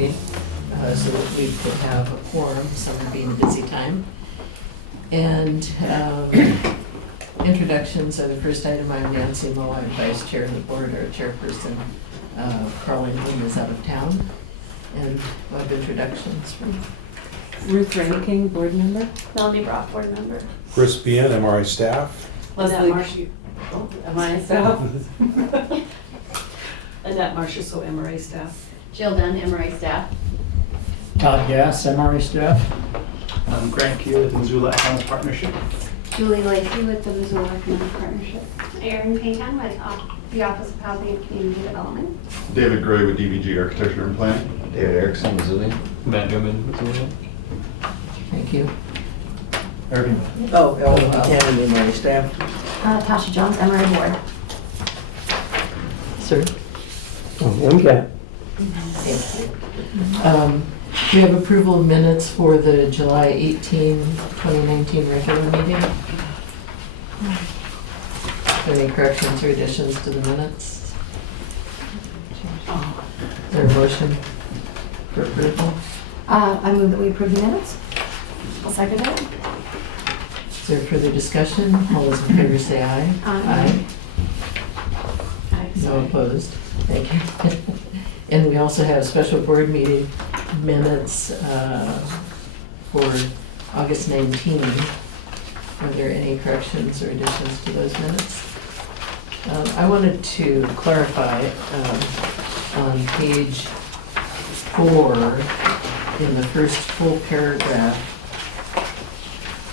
meeting so that we could have a quorum, summer being a busy time. And introductions are the first item. I'm Nancy Moe, I'm vice chair of the board, our chairperson. Carl England is out of town. And we'll have introductions from Ruth King, board member. Melanie Brock, board member. Chris Bean, MRI staff. Leslie Marsh. MRI staff. Annette Marshall, MRA staff. Jill Dunn, MRA staff. Todd Gass, MRA staff. Grant Key with the Missoula Redevelopment Partnership. Julie Lacey with the Missoula Redevelopment Partnership. Erin Payton with the Office of Housing and Community Development. David Gray with DVG Architecture and Planning. David Erickson, Missoula. Matt Newman, Missoula. Thank you. Irving. Oh, Buchanan, MRA staff. Tasha Jones, MRA board. Sir? MCAT. Thank you. We have approval of minutes for the July 18, 2019 regular meeting. Any corrections or additions to the minutes? Is there a motion for approval? I move that we approve the minutes. I'll second it. Is there further discussion? All those in favor say aye. Aye. No opposed. Thank you. And we also have special board meeting minutes for August 19. Are there any corrections or additions to those minutes? I wanted to clarify on page 4 in the first full paragraph.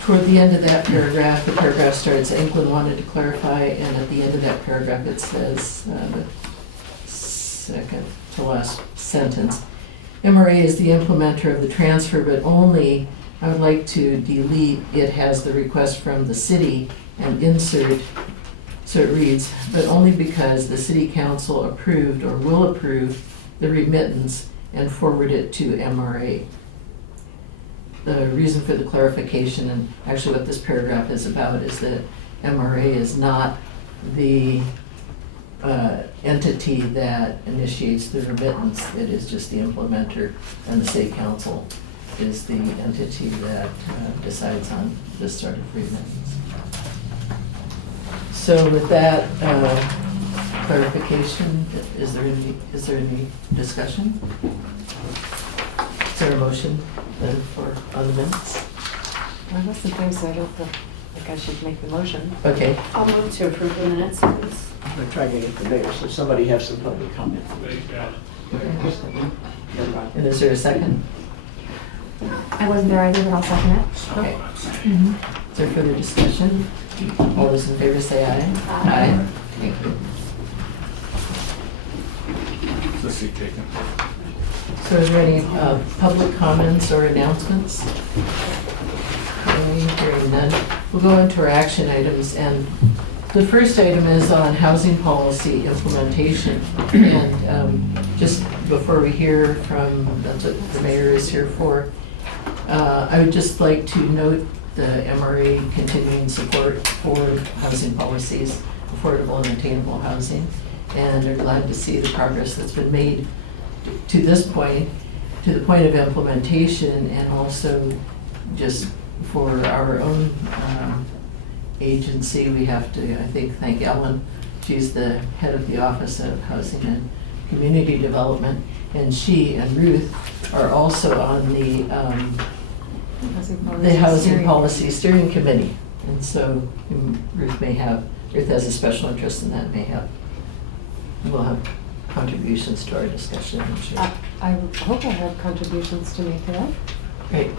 Toward the end of that paragraph, the paragraph starts, England wanted to clarify, and at the end of that paragraph it says, the second to last sentence, MRA is the implementer of the transfer, but only, I would like to delete, it has the request from the city and insert, so it reads, but only because the city council approved or will approve the remittance and forward it to MRA. The reason for the clarification, and actually what this paragraph is about, is that MRA is not the entity that initiates the remittance. It is just the implementer, and the state council is the entity that decides on this sort of remittance. So with that clarification, is there any discussion? Is there a motion then for on the minutes? I wasn't there, so I don't think I should make the motion. Okay. I'll move to approve the minutes, please. I'm going to try to get the mayor, so somebody has some public comment. And is there a second? I wasn't there either, but I'll second it. Okay. Is there further discussion? All those in favor say aye. Aye. Thank you. Is the seat taken? So is there any public comments or announcements? Hearing none. We'll go into our action items, and the first item is on housing policy implementation. And just before we hear from, that's what the mayor is here for, I would just like to note the MRA continuing support for housing policies, affordable and attainable housing, and they're glad to see the progress that's been made to this point, to the point of implementation, and also just for our own agency, we have to, I think, thank Ellen. She's the head of the Office of Housing and Community Development, and she and Ruth are also on the Housing Policy Steering Committee. And so Ruth has a special interest in that, we'll have contributions to our discussion, I'm sure. I hope I have contributions to make to that. Great.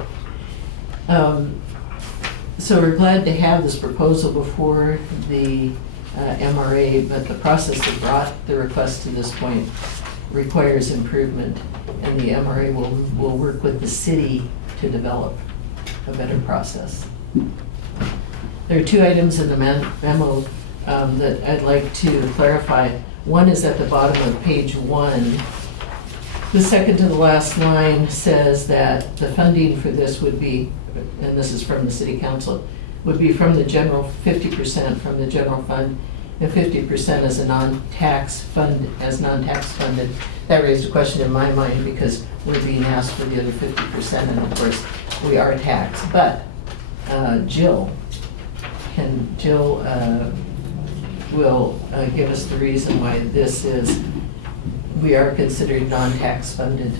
So we're glad to have this proposal before the MRA, but the process that brought the request to this point requires improvement, and the MRA will work with the city to develop a better process. There are two items in the memo that I'd like to clarify. One is at the bottom of page 1. The second to the last line says that the funding for this would be, and this is from the city council, would be from the general, 50% from the general fund and 50% as a non-tax fund, as non-tax funded. That raised a question in my mind because we're being asked for the other 50%, and of course, we are taxed. But Jill will give us the reason why this is, we are considered non-tax funded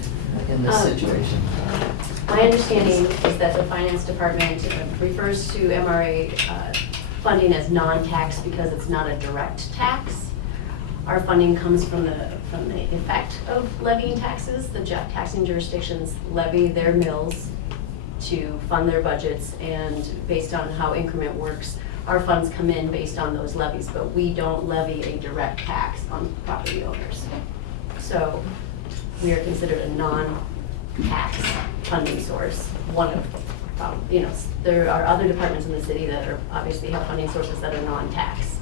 in this situation. My understanding is that the finance department refers to MRA funding as non-tax because it's not a direct tax. Our funding comes from the effect of levying taxes. The taxing jurisdictions levy their mills to fund their budgets, and based on how increment works, our funds come in based on those levies, but we don't levy a direct tax on property owners. So we are considered a non-tax funding source. One of, there are other departments in the city that are obviously have funding sources that are non-tax,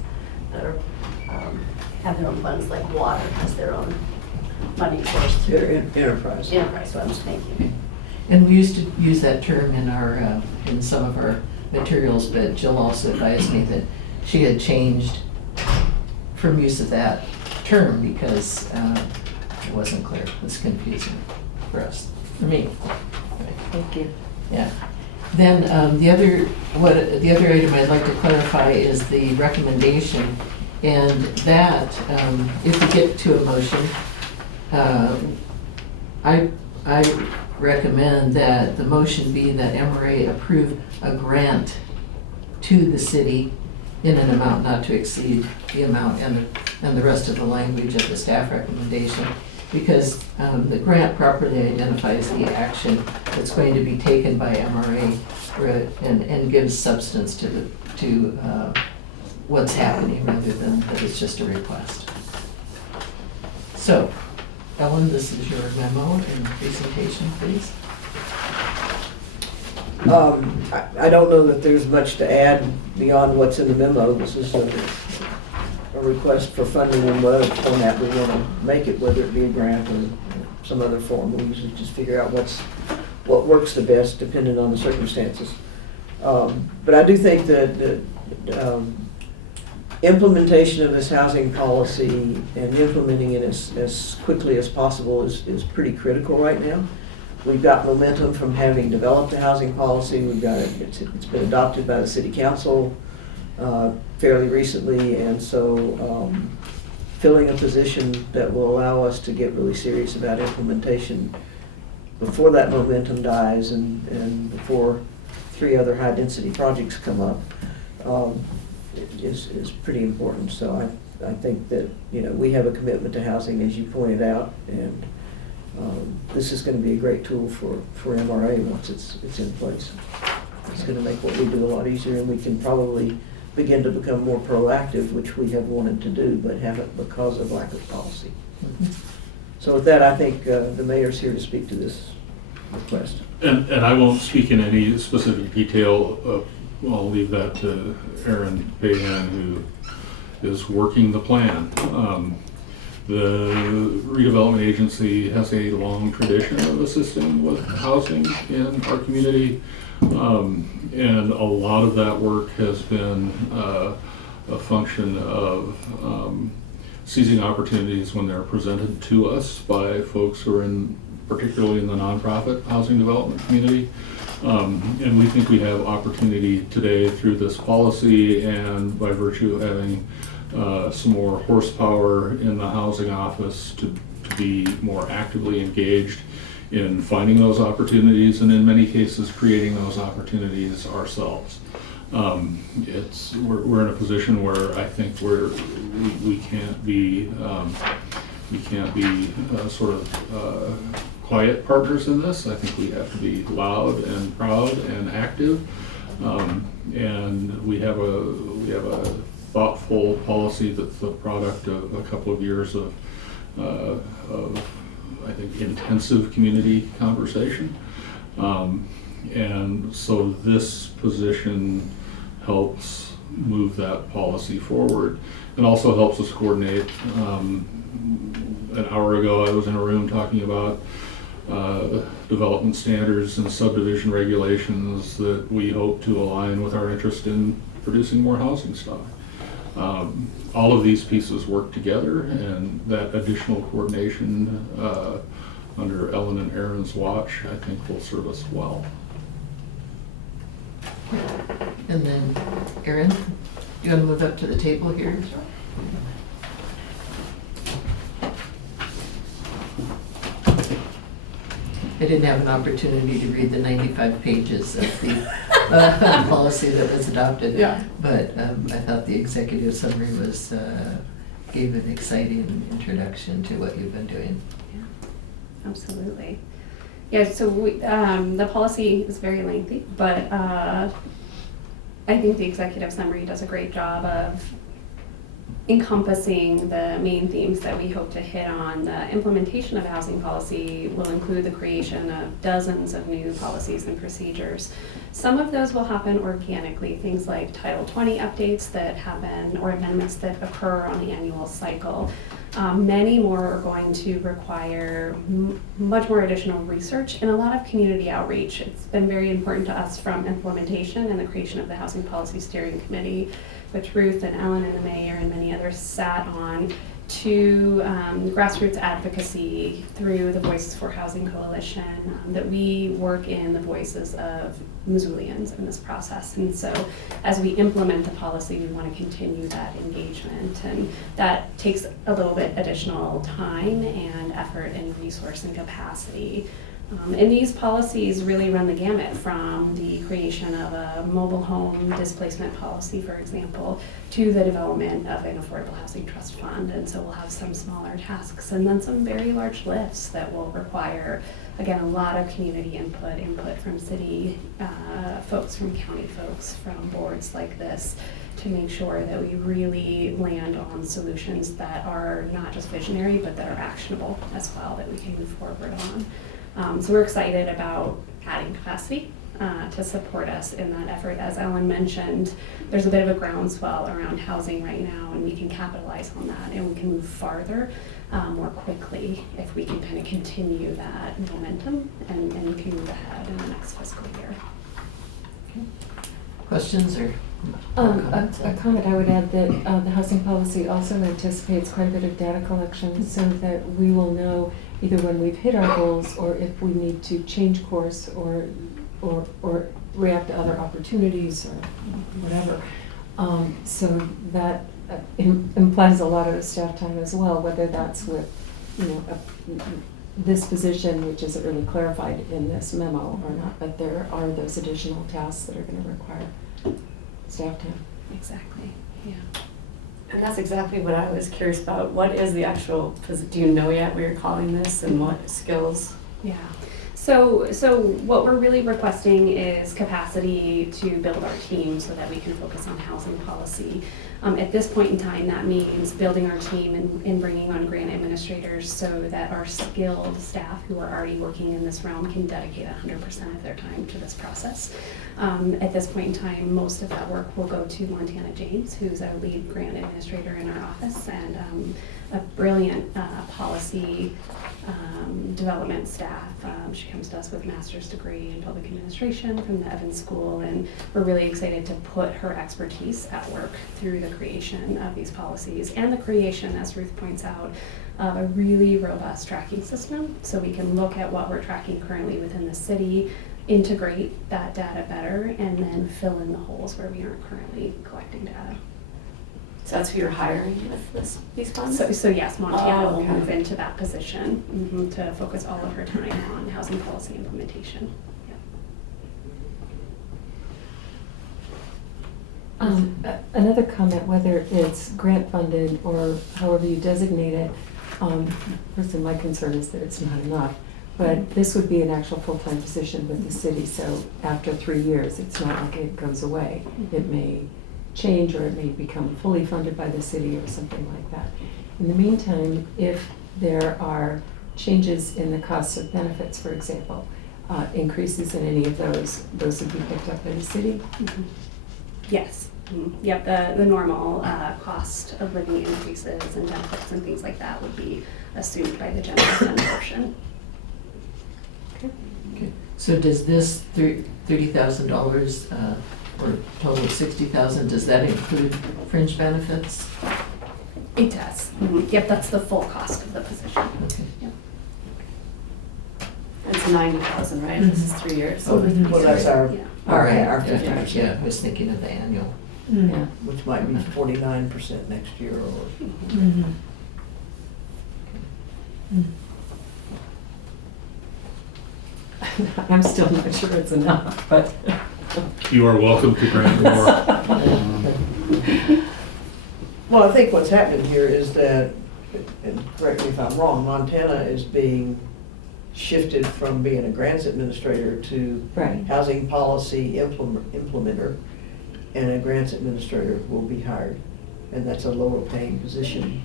that are, have their own funds, like water has their own funding source through They're enterprise. enterprise funds. Thank you. And we used to use that term in our, in some of our materials, but Jill also advised me that she had changed from use of that term because it wasn't clear. It was confusing for us, for me. Thank you. Yeah. Then the other item I'd like to clarify is the recommendation, and that if we get to a motion, I recommend that the motion be that MRA approve a grant to the city in an amount not to exceed the amount and the rest of the language of the staff recommendation, because the grant properly identifies the action that's going to be taken by MRA and gives substance to what's happening rather than that it's just a request. So, Ellen, this is your memo and presentation, please. I don't know that there's much to add beyond what's in the memo. This is a request for funding in whatever format we want to make it, whether it be a grant or some other form. We usually just figure out what works the best depending on the circumstances. But I do think that implementation of this housing policy and implementing it as quickly as possible is pretty critical right now. We've got momentum from having developed a housing policy. We've got it's been adopted by the city council fairly recently, and so filling a position that will allow us to get really serious about implementation before that momentum dies and before 3 other high density projects come up is pretty important. So I think that we have a commitment to housing, as you pointed out, and this is going to be a great tool for MRA once it's in place. It's going to make what we do a lot easier, and we can probably begin to become more proactive, which we have wanted to do, but haven't because of lack of policy. Mm-hmm. So with that, I think the mayor's here to speak to this request. And I won't speak in any specific detail. I'll leave that to Aaron Pahan, who is working the plan. The Redevelopment Agency has a long tradition of assisting with housing in our community, and a lot of that work has been a function of seizing opportunities when they're presented to us by folks who are particularly in the nonprofit housing development community. And we think we have opportunity today through this policy and by virtue of having some more horsepower in the housing office to be more actively engaged in finding those opportunities, and in many cases creating those opportunities ourselves. We're in a position where I think we can't be sort of quiet partners in this. I think we have to be loud and proud and active, and we have a thoughtful policy that's the product of a couple of years of I think intensive community conversation, and so this position helps move that policy forward and also helps us coordinate. An hour ago I was in a room talking about development standards and subdivision regulations that we hope to align with our interest in producing more housing stock. All of these pieces work together, and that additional coordination under Ellen and Aaron's watch, I think will serve us well. And then, Erin, you want to move up to the table here? I didn't have an opportunity to read the 95 pages of the policy that was adopted. Yeah. But I thought the executive summary was, gave an exciting introduction to what you've been doing. Absolutely. Yeah, so the policy is very lengthy, but I think the executive summary does a great job of encompassing the main themes that we hope to hit on. The implementation of housing policy will include the creation of dozens of new policies and procedures. Some of those will happen organically, things like Title 20 updates that happen or amendments that occur on the annual cycle. Many more are going to require much more additional research and a lot of community outreach. It's been very important to us from implementation and the creation of the Housing Policy Steering Committee, which Ruth and Ellen and the mayor and many others sat on, to grassroots advocacy through the Voices for Housing Coalition, that we work in the voices of Missoulians in this process. And so as we implement the policy, we want to continue that engagement. And that takes a little bit additional time and effort and resource and capacity. And these policies really run the gamut from the creation of a mobile home displacement policy, for example, to the development of an affordable housing trust fund. And so we'll have some smaller tasks and then some very large lifts that will require, again, a lot of community input from city folks, from county folks, from boards like this, to make sure that we really land on solutions that are not just visionary, but that are actionable as well, that we can move forward on. So we're excited about adding capacity to support us in that effort. As Ellen mentioned, there's a bit of a groundswell around housing right now, and we can capitalize on that, and we can move farther more quickly if we can kind of continue that momentum and we can move ahead in the next fiscal year. Questions or comments? A comment I would add that the housing policy also anticipates quite a bit of data collection so that we will know either when we've hit our goals or if we need to change course or react to other opportunities or whatever. So that implies a lot of staff time as well, whether that's with, this position, which isn't really clarified in this memo or not, but there are those additional tasks that are going to require staff time. Exactly, yeah. And that's exactly what I was curious about. What is the actual, do you know yet what you're calling this and what skills? Yeah. So what we're really requesting is capacity to build our team so that we can focus on housing policy. At this point in time, that means building our team and bringing on grant administrators so that our skilled staff who are already working in this realm can dedicate 100% of their time to this process. At this point in time, most of that work will go to Montana James, who's our lead grant administrator in our office, and a brilliant policy development staff. She comes to us with a master's degree in public administration from the Evans School, and we're really excited to put her expertise at work through the creation of these policies and the creation, as Ruth points out, of a really robust tracking system so we can look at what we're tracking currently within the city, integrate that data better, and then fill in the holes where we aren't currently collecting data. So that's who you're hiring with these funds? So yes, Montana okay. will move into that position to focus all of her time on housing policy implementation. Another comment, whether it's grant funded or however you designate it, personally my concern is that it's not enough. But this would be an actual full-time position with the city, so after 3 years, it's not like it goes away. It may change or it may become fully funded by the city or something like that. In the meantime, if there are changes in the costs of benefits, for example, increases in any of those would be picked up by the city? Mm-hmm. Yes. Mm-hmm. Yep, the normal cost of living increases and benefits and things like that would be assumed by the general fund portion. Okay. So does this $30,000 or total of $60,000, does that include fringe benefits? It does. Mm-hmm. Yep, that's the full cost of the position. Okay. Yep. the 90,000, right? This is 3 years. Oh, Well, that's our, Yeah. All right, our yeah, 50%. yeah, I was thinking of the annual. Yeah. which might be 49% next year or. Mhm. I'm still not sure it's enough, but. You are welcome to grant more. Well, I think what's happening here is that, and correct me if I'm wrong, Montana is being shifted from being a grants administrator to Right. housing policy implementer, and a grants administrator will be hired, and that's a lower paying position.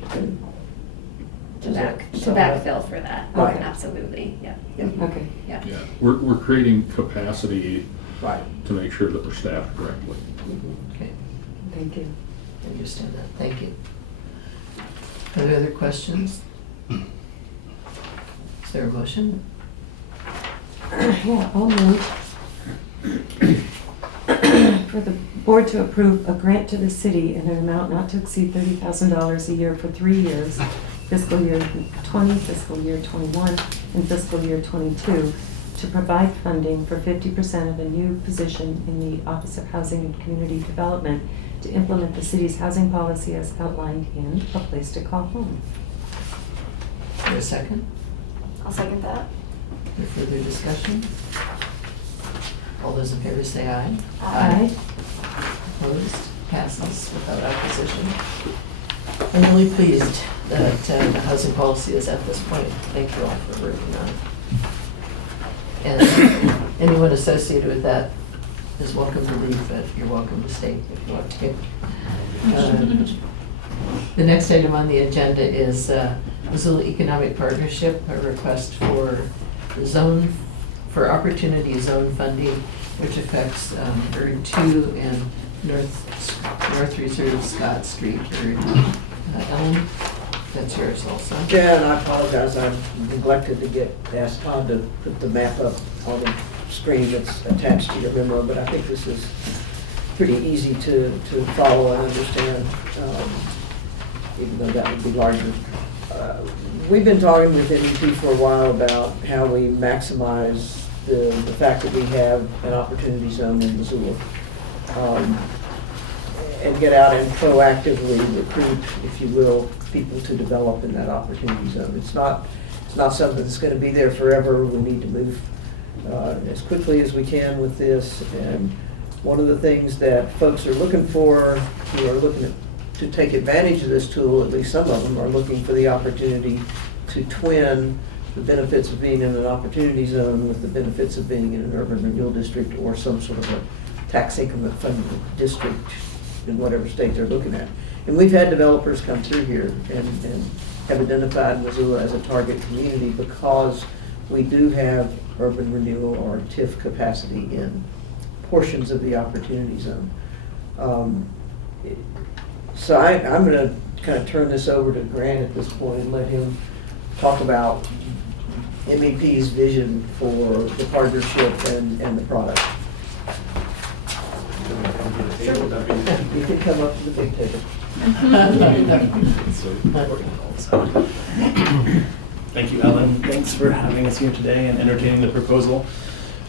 To Is that- backfill for that. Right. Absolutely, yeah. Yeah, Okay. Yeah, we're creating capacity right. to make sure that we're staffed correctly. Okay, Thank you. I understand that, thank you. Are there other questions? Is there a motion? Yeah, I'll move for the board to approve a grant to the city in an amount not to exceed $30,000 a year for 3 years, fiscal year 20, fiscal year 21, and fiscal year 22, to provide funding for 50% of a new position in the Office of Housing and Community Development to implement the city's housing policy as outlined in A Place to Call Home. Is there a second? I'll second that. Any further discussion? All those in favor say aye. Aye. Opposed? Passes without opposition. I'm really pleased that the housing policy is at this point. Thank you all for working on it. And anyone associated with that is welcome to leave, but you're welcome to stay if you want to. The next item on the agenda is Missoula Economic Partnership, a request for opportunity zone funding, which affects Erd 2 and North Reserve Scott Street. Ellen, that's yours also. Yeah, and I apologize, I neglected to ask Todd to put the map up on the screen that's attached to your memo, but I think this is pretty easy to follow and understand, even though that would be larger. We've been talking with NEP for a while about how we maximize the fact that we have an opportunity zone in Missoula. And get out and proactively recruit, if you will, people to develop in that opportunity zone. It's not something that's going to be there forever. We need to move as quickly as we can with this. And one of the things that folks are looking for, who are looking to take advantage of this tool, at least some of them, are looking for the opportunity to twin the benefits of being in an opportunity zone with the benefits of being in an urban renewal district or some sort of a tax increment funded district in whatever state they're looking at. And we've had developers come through here and have identified Missoula as a target community because we do have urban renewal or TIF capacity in portions of the opportunity zone. So I'm going to kind of turn this over to Grant at this point and let him talk about MEP's vision for the partnership and the product. You can come up to the big table. Thank you, Ellen. Thanks for having us here today and entertaining the proposal.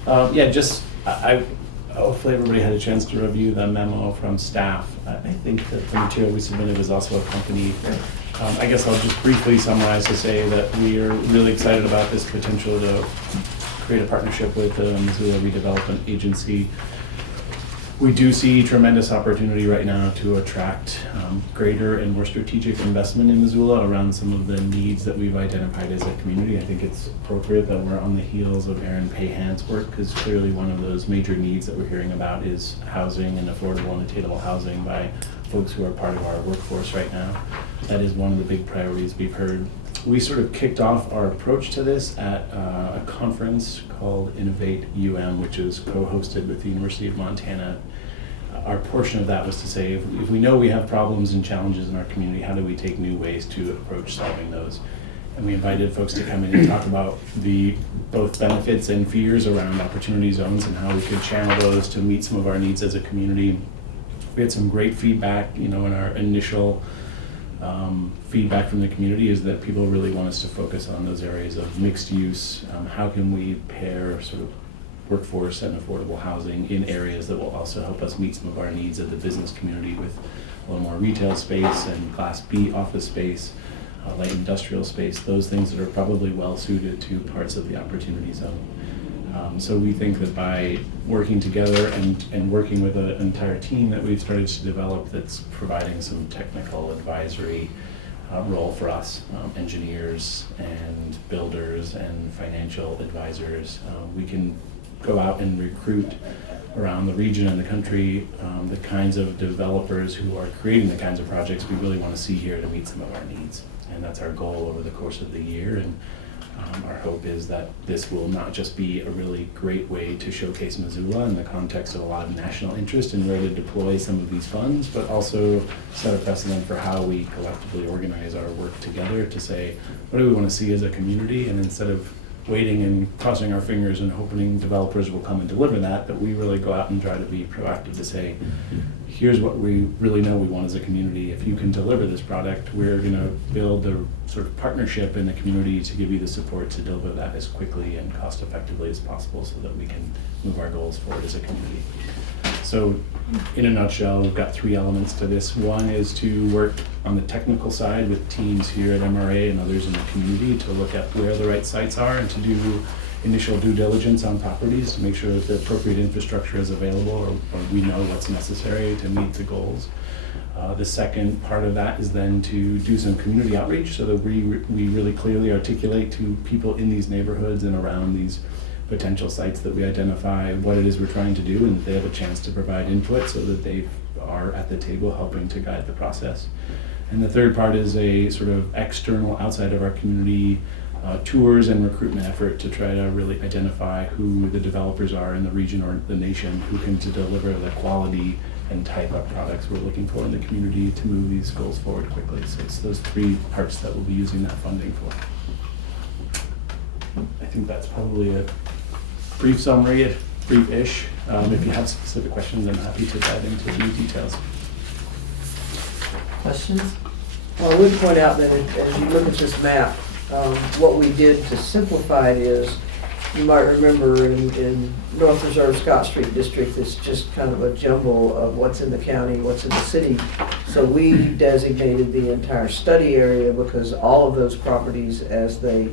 Hopefully everybody had a chance to review the memo from staff. I think that the material we submitted was also accompanied. I guess I'll just briefly summarize to say that we are really excited about this potential to create a partnership with the Missoula Redevelopment Agency. We do see tremendous opportunity right now to attract greater and more strategic investment in Missoula around some of the needs that we've identified as a community. I think it's appropriate that we're on the heels of Aaron Pahan's work, because clearly one of those major needs that we're hearing about is housing and affordable and attainable housing by folks who are part of our workforce right now. That is one of the big priorities we've heard. We sort of kicked off our approach to this at a conference called Innovate UM, which is co-hosted with the University of Montana. Our portion of that was to say, if we know we have problems and challenges in our community, how do we take new ways to approach solving those? And we invited folks to come in and talk about the both benefits and fears around opportunity zones and how we could channel those to meet some of our needs as a community. We had some great feedback, in our initial feedback from the community is that people really want us to focus on those areas of mixed use. How can we pair sort of workforce and affordable housing in areas that will also help us meet some of our needs of the business community with a little more retail space and Class B office space, light industrial space, those things that are probably well suited to parts of the opportunity zone. So we think that by working together and working with an entire team that we've started to develop that's providing some technical advisory role for us, engineers and builders and financial advisors, we can go out and recruit around the region and the country the kinds of developers who are creating the kinds of projects we really want to see here to meet some of our needs. And that's our goal over the course of the year. And our hope is that this will not just be a really great way to showcase Missoula in the context of a lot of national interest in where to deploy some of these funds, but also set a precedent for how we collectively organize our work together to say, what do we want to see as a community? And instead of waiting and crossing our fingers and hoping developers will come and deliver that we really go out and try to be proactive to say, here's what we really know we want as a community. If you can deliver this product, we're going to build a sort of partnership in the community to give you the support to deliver that as quickly and cost effectively as possible so that we can move our goals forward as a community. So in a nutshell, we've got 3 elements to this. One is to work on the technical side with teams here at MRA and others in the community to look at where the right sites are and to do initial due diligence on properties to make sure that the appropriate infrastructure is available or we know what's necessary to meet the goals. The second part of that is then to do some community outreach so that we really clearly articulate to people in these neighborhoods and around these potential sites that we identify what it is we're trying to do and that they have a chance to provide input so that they are at the table helping to guide the process. And the third part is a sort of external, outside of our community, tours and recruitment effort to try to really identify who the developers are in the region or the nation who can to deliver the quality and type of products we're looking for in the community to move these goals forward quickly. So it's those 3 parts that we'll be using that funding for. I think that's probably a brief summary, brief-ish. If you have specific questions, I'm happy to dive into the details. Questions? Well, I would point out that as you look at this map, what we did to simplify it is, you might remember in North Reserve Scott Street District, it's just kind of a jumble of what's in the county, what's in the city. So we designated the entire study area because all of those properties, as they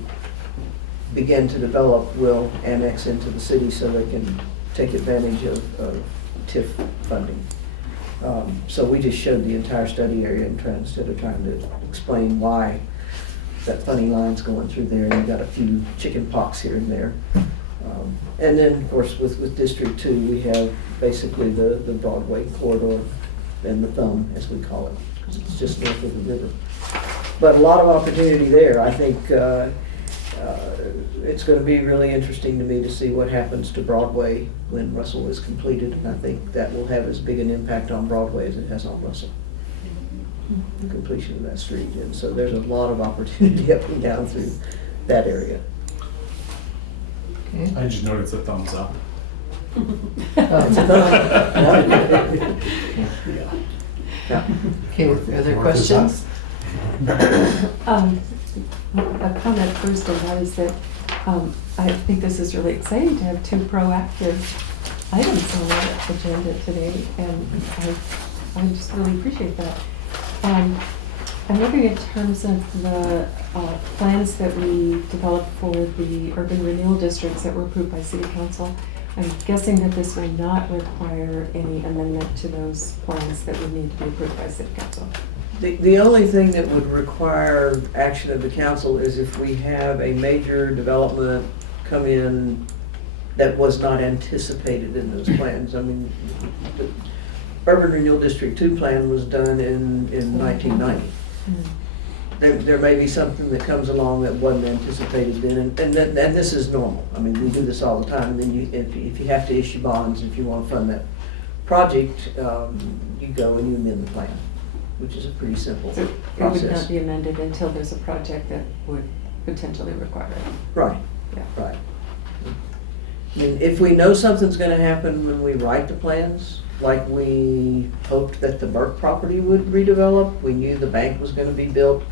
begin to develop, will annex into the city so they can take advantage of TIF funding. So we just showed the entire study area instead of trying to explain why that funny line's going through there, and you've got a few chicken pox here and there. And then, of course, with District 2, we have basically the Broadway corridor and the thumb, as we call it, because it's just north of the river. But a lot of opportunity there. I think it's going to be really interesting to me to see what happens to Broadway when Russell is completed, and I think that will have as big an impact on Broadway as it has on Russell. The completion of that street, and so there's a lot of opportunity up and down through that area. Okay. I just noticed a thumbs up. Okay, are there questions? A comment first, and that is that I think this is really exciting to have 2 proactive items on our agenda today, and I just really appreciate that. I'm wondering in terms of the plans that we developed for the urban renewal districts that were approved by City Council, I'm guessing that this will not require any amendment to those plans that would need to be approved by City Council. The only thing that would require action of the council is if we have a major development come in that was not anticipated in those plans. I mean, the Urban Renewal District 2 plan was done in 1990. There may be something that comes along that wasn't anticipated then, and this is normal. I mean, we do this all the time. And then if you have to issue bonds, if you want to fund that project, you go and you amend the plan, which is a pretty simple So process. it would not be amended until there's a project that would potentially require it. Right, Yeah. right. I mean, if we know something's going to happen when we write the plans, like we hoped that the Burke property would redevelop. We knew the bank was gonna be built.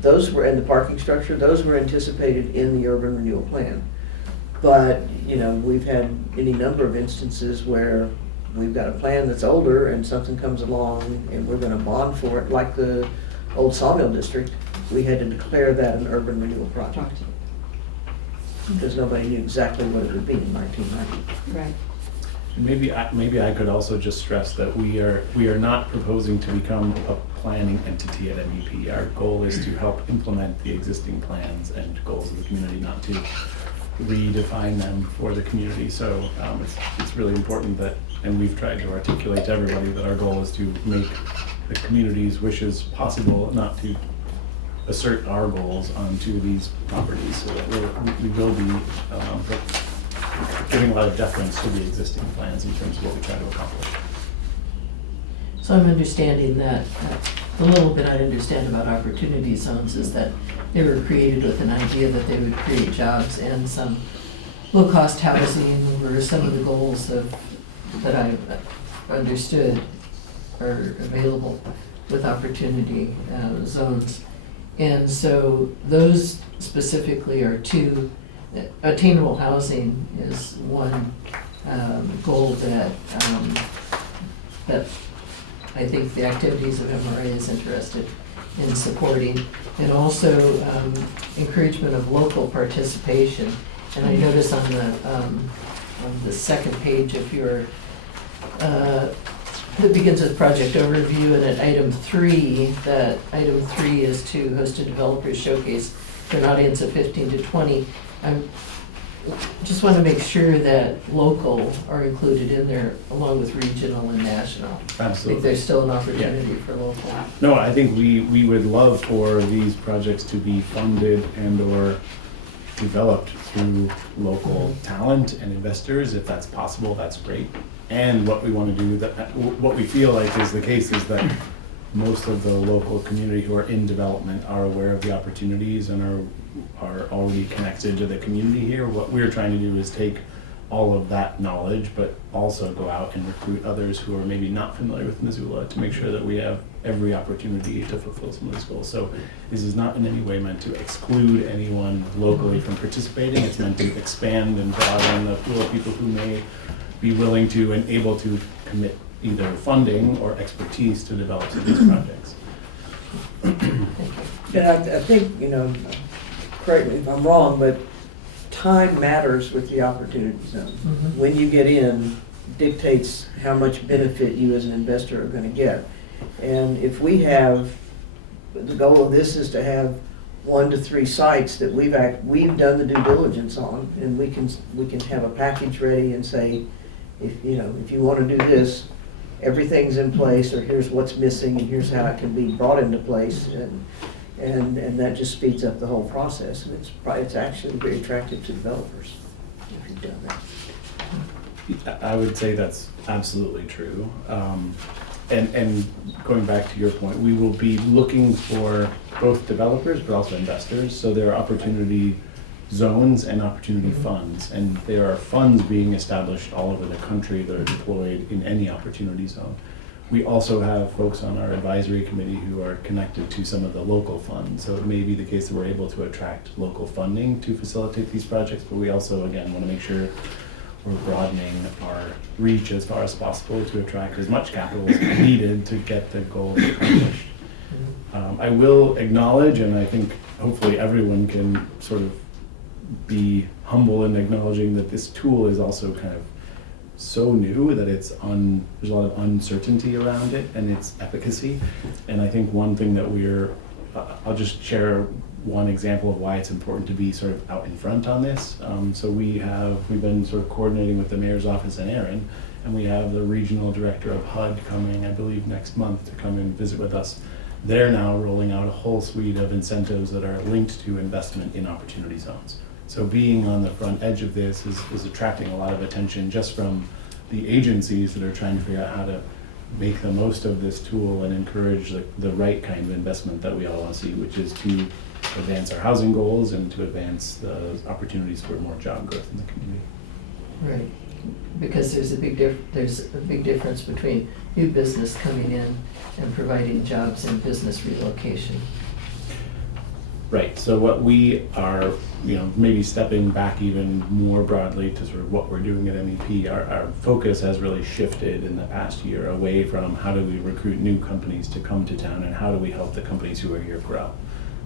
Those were, and the parking structure, those were anticipated in the urban renewal plan. But, you know, we've had any number of instances where we've got a plan that's older and something comes along and we're gonna bond for it, like the old Sawmill District. We had to declare that an urban renewal project, because nobody knew exactly what it would be in 1990. Right. Maybe I could also just stress that we are not proposing to become a planning entity at MEP. Our goal is to help implement the existing plans and goals of the community, not to redefine them for the community. So it's really important that, and we've tried to articulate to everybody that our goal is to make the community's wishes possible, not to assert our goals onto these properties. So that we will be giving a lot of deference to the existing plans in terms of what we try to accomplish. So I'm understanding that, the little bit I understand about opportunity zones is that they were created with an idea that they would create jobs and some low-cost housing were some of the goals that I understood are available with opportunity zones. And so those specifically are two. Attainable housing is one goal that I think the activities of MRA is interested in supporting, and also encouragement of local participation. And I notice on the second page of your that begins with project overview, and at item 3, that item 3 is to host a developer showcase for an audience of 15 to 20. I just want to make sure that local are included in there along with regional and national. Absolutely. I think there's still an opportunity for local. No, I think we would love for these projects to be funded and or developed through local talent and investors. If that's possible, that's great. And what we want to do, what we feel like is the case, is that most of the local community who are in development are aware of the opportunities and are already connected to the community here. What we're trying to do is take all of that knowledge, but also go out and recruit others who are maybe not familiar with Missoula to make sure that we have every opportunity to fulfill some of these goals. So this is not in any way meant to exclude anyone locally from participating. It's meant to expand and broaden the pool of people who may be willing to and able to commit either funding or expertise to develop some of these projects. And I think, you know, correct me if I'm wrong, but time matters with the opportunity zone. Mm-hmm. When you get in dictates how much benefit you as an investor are gonna get. And if we have, the goal of this is to have 1 to 3 sites that we've done the due diligence on, and we can have a package ready and say, if you wanna do this, everything's in place, or here's what's missing, and here's how it can be brought into place, and that just speeds up the whole process, and it's actually very attractive to developers if you've done that. I would say that's absolutely true. And going back to your point, we will be looking for both developers but also investors. So there are opportunity zones and opportunity funds, and there are funds being established all over the country that are deployed in any opportunity zone. We also have folks on our advisory committee who are connected to some of the local funds. So it may be the case that we're able to attract local funding to facilitate these projects, but we also, again, want to make sure we're broadening our reach as far as possible to attract as much capital as needed to get the goals accomplished. I will acknowledge, and I think hopefully everyone can sort of be humble in acknowledging that this tool is also kind of so new that there's a lot of uncertainty around it and its efficacy. And I think one thing that I'll just share one example of why it's important to be sort of out in front on this. So we've been sort of coordinating with the mayor's office in Erin, and we have the regional director of HUD coming, I believe, next month to come and visit with us. They're now rolling out a whole suite of incentives that are linked to investment in opportunity zones. So being on the front edge of this is attracting a lot of attention just from the agencies that are trying to figure out how to make the most of this tool and encourage the right kind of investment that we all want to see, which is to advance our housing goals and to advance the opportunities for more job growth in the community. Right, because there's a big difference between new business coming in and providing jobs and business relocation. Right, so what we are, maybe stepping back even more broadly to sort of what we're doing at MEP, our focus has really shifted in the past year away from how do we recruit new companies to come to town and how do we help the companies who are here grow.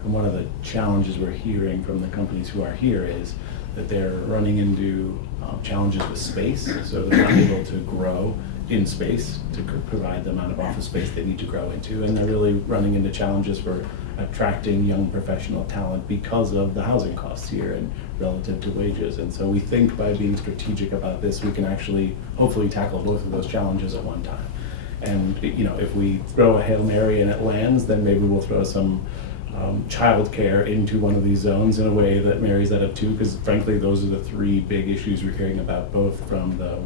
And one of the challenges we're hearing from the companies who are here is that they're running into challenges with space, so they're not able to grow in space to provide the amount of office space they need to grow into, and they're really running into challenges for attracting young professional talent because of the housing costs here and relative to wages. And so we think by being strategic about this, we can actually hopefully tackle both of those challenges at one time. And if we throw a Hail Mary and it lands, then maybe we'll throw some childcare into one of these zones in a way that marries that up too, because frankly those are the three big issues we're hearing about, both from the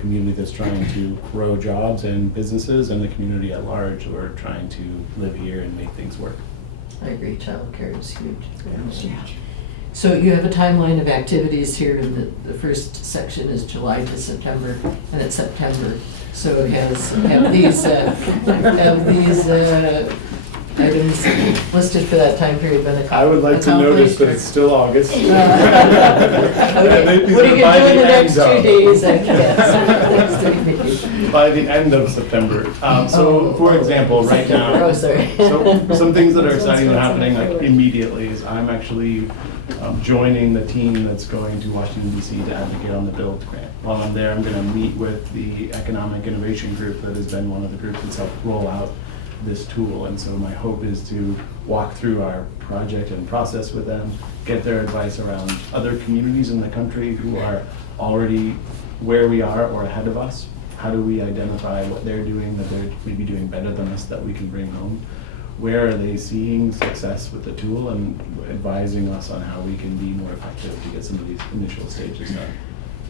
community that's trying to grow jobs and businesses and the community at large who are trying to live here and make things work. I agree, childcare is huge. So you have a timeline of activities here, and the first section is July to September, and it's September. So have these items listed for that time period been accomplished? I would like to notice that it's still August. Okay. What are you gonna do in the next 2 days, I guess? By the end of September. For example, right now, Oh, sorry. so some things that are exciting and happening like immediately is I'm actually joining the team that's going to Washington DC to advocate on the BUILD grant. While I'm there, I'm going to meet with the Economic Innovation Group that has been one of the groups that's helped roll out this tool. And so my hope is to walk through our project and process with them, get their advice around other communities in the country who are already where we are or ahead of us. How do we identify what they're doing that they're maybe doing better than us that we can bring home? Where are they seeing success with the tool, and advising us on how we can be more effective to get some of these initial stages done.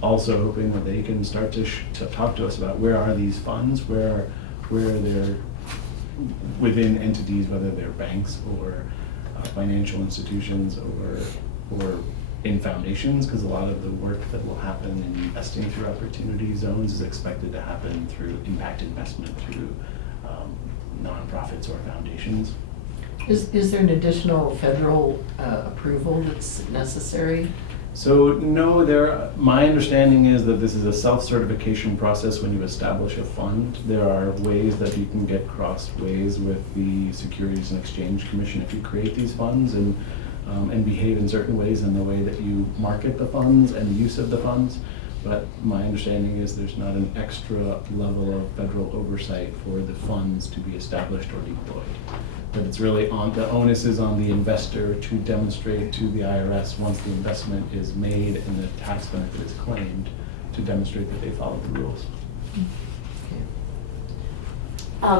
Also hoping that they can start to talk to us about where are these funds, where they're within entities, whether they're banks or financial institutions or in foundations, because a lot of the work that will happen in investing through opportunity zones is expected to happen through impact investment through nonprofits or foundations. Is there an additional federal approval that's necessary? So no, my understanding is that this is a self-certification process when you establish a fund. There are ways that you can get crossways with the Securities and Exchange Commission if you create these funds and behave in certain ways in the way that you market the funds and the use of the funds. But my understanding is there's not an extra level of federal oversight for the funds to be established or deployed. But it's really the onus is on the investor to demonstrate to the IRS once the investment is made and the tax benefit is claimed, to demonstrate that they followed the rules.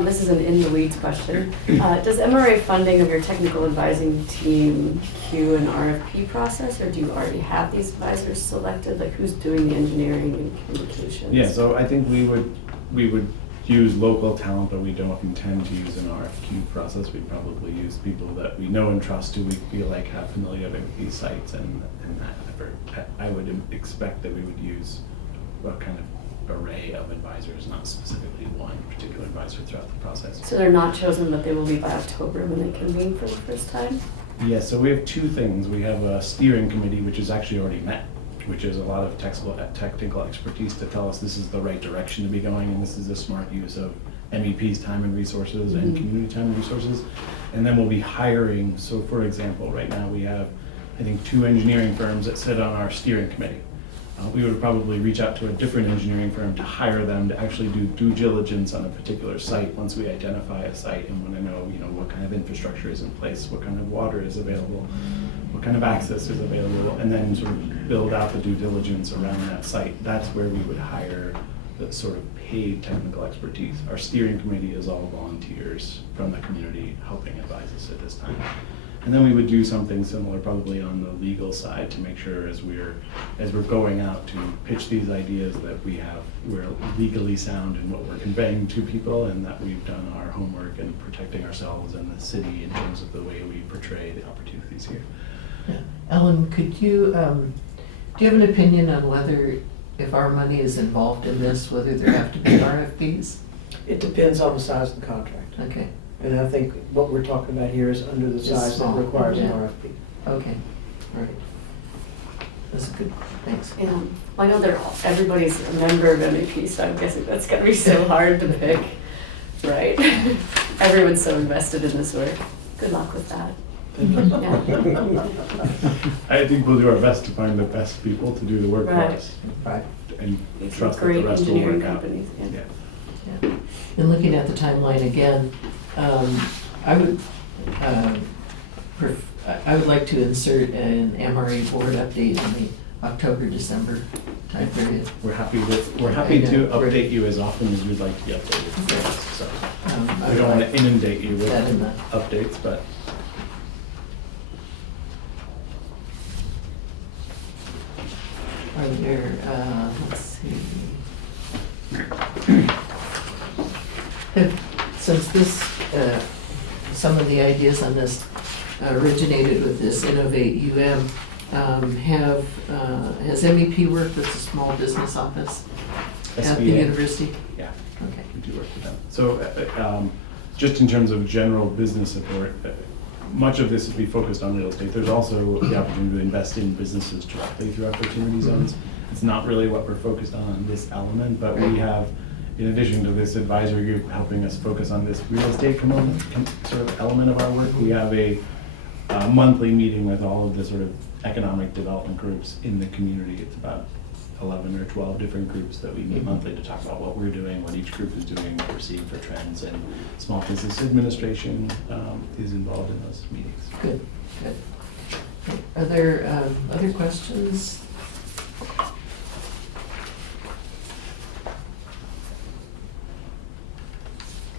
This is an in the weeds question. Does MRA funding of your technical advising team queue an RFP process, or do you already have these advisors selected? Like, who's doing the engineering and communications? Yeah, so I think we would use local talent, but we don't intend to use an RFQ process. We'd probably use people that we know and trust, who we feel like have familiarity with these sites and that effort. I would expect that we would use a kind of array of advisors, not specifically one particular advisor throughout the process. So they're not chosen, but they will be by October when they convene for the first time? Yeah, so we have two things. We have a steering committee, which is actually already met, which is a lot of technical expertise to tell us this is the right direction to be going, and this is a smart use of MEP's time and resources and community time and resources. And then we'll be hiring, so for example, right now we have, I think, 2 engineering firms that sit on our steering committee. We would probably reach out to a different engineering firm to hire them to actually do due diligence on a particular site once we identify a site and want to know, what kind of infrastructure is in place, what kind of water is available, what kind of access is available, and then sort of build out the due diligence around that site. That's where we would hire the sort of paid technical expertise. Our steering committee is all volunteers from the community helping advise us at this time. And then we would do something similar probably on the legal side to make sure as we're going out to pitch these ideas that we're legally sound in what we're conveying to people, and that we've done our homework in protecting ourselves and the city in terms of the way we portray the opportunities here. Yeah. Ellen, could you, do you have an opinion on whether if our money is involved in this, whether there have to be RFPs? It depends on the size of the contract. Okay, And I think what we're talking about here is under the It's size that small, requires an yeah. RFP. okay, all right. That's good, thanks. Yeah, I know everybody's a member of MEP, so I'm guessing that's gonna be so hard to pick, right? Everyone's so invested in this work. Good luck with that. Yeah. I think we'll do our best to find the best people to do the work for Right. us. Right. And These trust that the great rest will engineering work out. companies, yeah. Yeah. Yeah. And looking at the timeline again, I would, I would like to insert an MRA board update in the October-December time period. We're happy to I know. update you as often as we'd like to be updated. So I we don't would want to like inundate you with that in the, updates, but are there, let's see. Since this, some of the ideas on this originated with this Innovate has MEP worked with the small business office at the SBA. university? Yeah, Okay. we do work with them. So just in terms of general business support, much of this will be focused on real estate. There's also the opportunity to invest in businesses directly through opportunity zones. It's not really what we're focused on this element, but we have, in addition to this advisory group helping us focus on this real estate component, sort of element of our work, we have a monthly meeting with all of the sort of economic development groups in the community. It's about 11 or 12 different groups that we meet monthly to talk about what we're doing, what each group is doing, what we're seeing for trends, and Small Business Administration is involved in those meetings. Good, good. Are there other questions?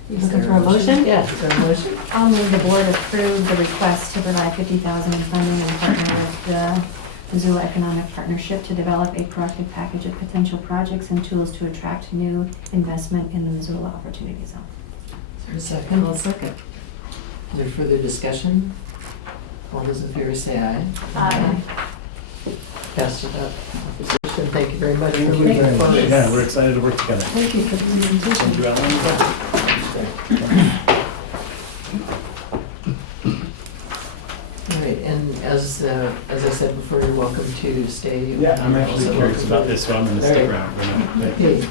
Is Looking there for a motion? Yeah, is there a motion? I'll move the board approve the request to provide $50,000 in funding and partner with the Missoula Economic Partnership to develop a proactive package of potential projects and tools to attract new investment in the Missoula Opportunity Zone. Is there a second? I'll second. Is there further discussion? All those in favor say aye. Aye. Passed without opposition. Thank you very much for Thank you moving very much. forward. Yeah, we're excited to work together. Thank you for the presentation. Thank you, Ellen. All right, and as I said before, you're welcome to stay. Yeah, I'm actually Also curious welcome about to- this, so I'm going to All stick right. around. for now. Okay.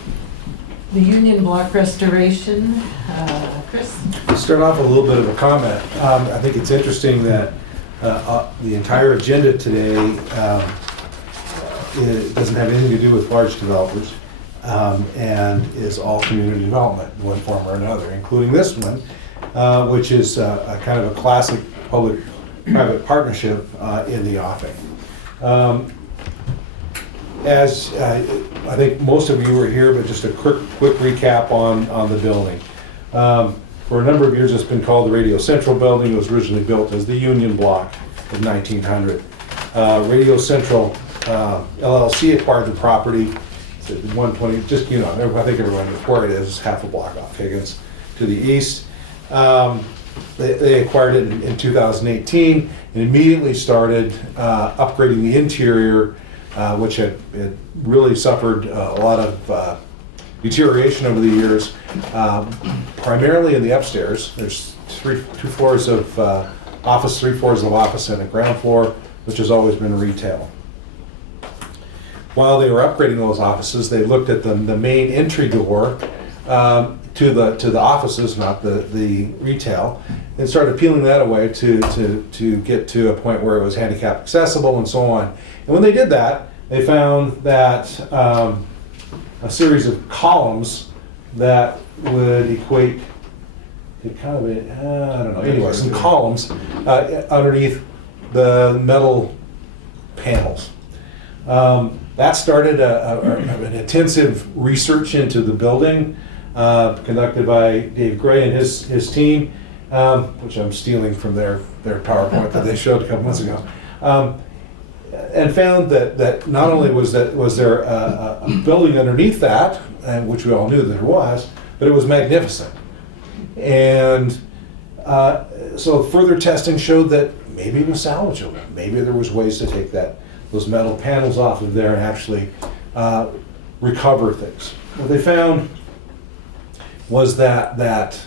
The Union Block restoration, Chris? Start off with a little bit of a comment. I think it's interesting that the entire agenda today it doesn't have anything to do with large developers and is all community development in one form or another, including this one, which is a kind of a classic public-private partnership in the offing. As I think most of you were here, but just a quick recap on the building. For a number of years, it's been called the Radio Central Building. It was originally built as the Union Block in 1900. Radio Central LLC acquired the property. It's at 120, just, you know, I think everyone knows where it is. It's half a block off Higgins to the east. They acquired it in 2018 and immediately started upgrading the interior, which had really suffered a lot of deterioration over the years, primarily in the upstairs. There's 2 floors of office, 3 floors of office, and a ground floor, which has always been retail. While they were upgrading those offices, they looked at the main entry door to the offices, not the retail, and started peeling that away to get to a point where it was handicap accessible and so on. And when they did that, they found that a series of columns that would equate to kind of I don't know, anyway, some columns underneath the metal panels. That started an intensive research into the building conducted by Dave Gray and his team, which I'm stealing from their PowerPoint that they showed a couple months ago. And found that not only was there a building underneath that, which we all knew that there was, but it was magnificent. And so further testing showed that maybe it was salvageable. Maybe there was ways to take those metal panels off of there and actually recover things. What they found was that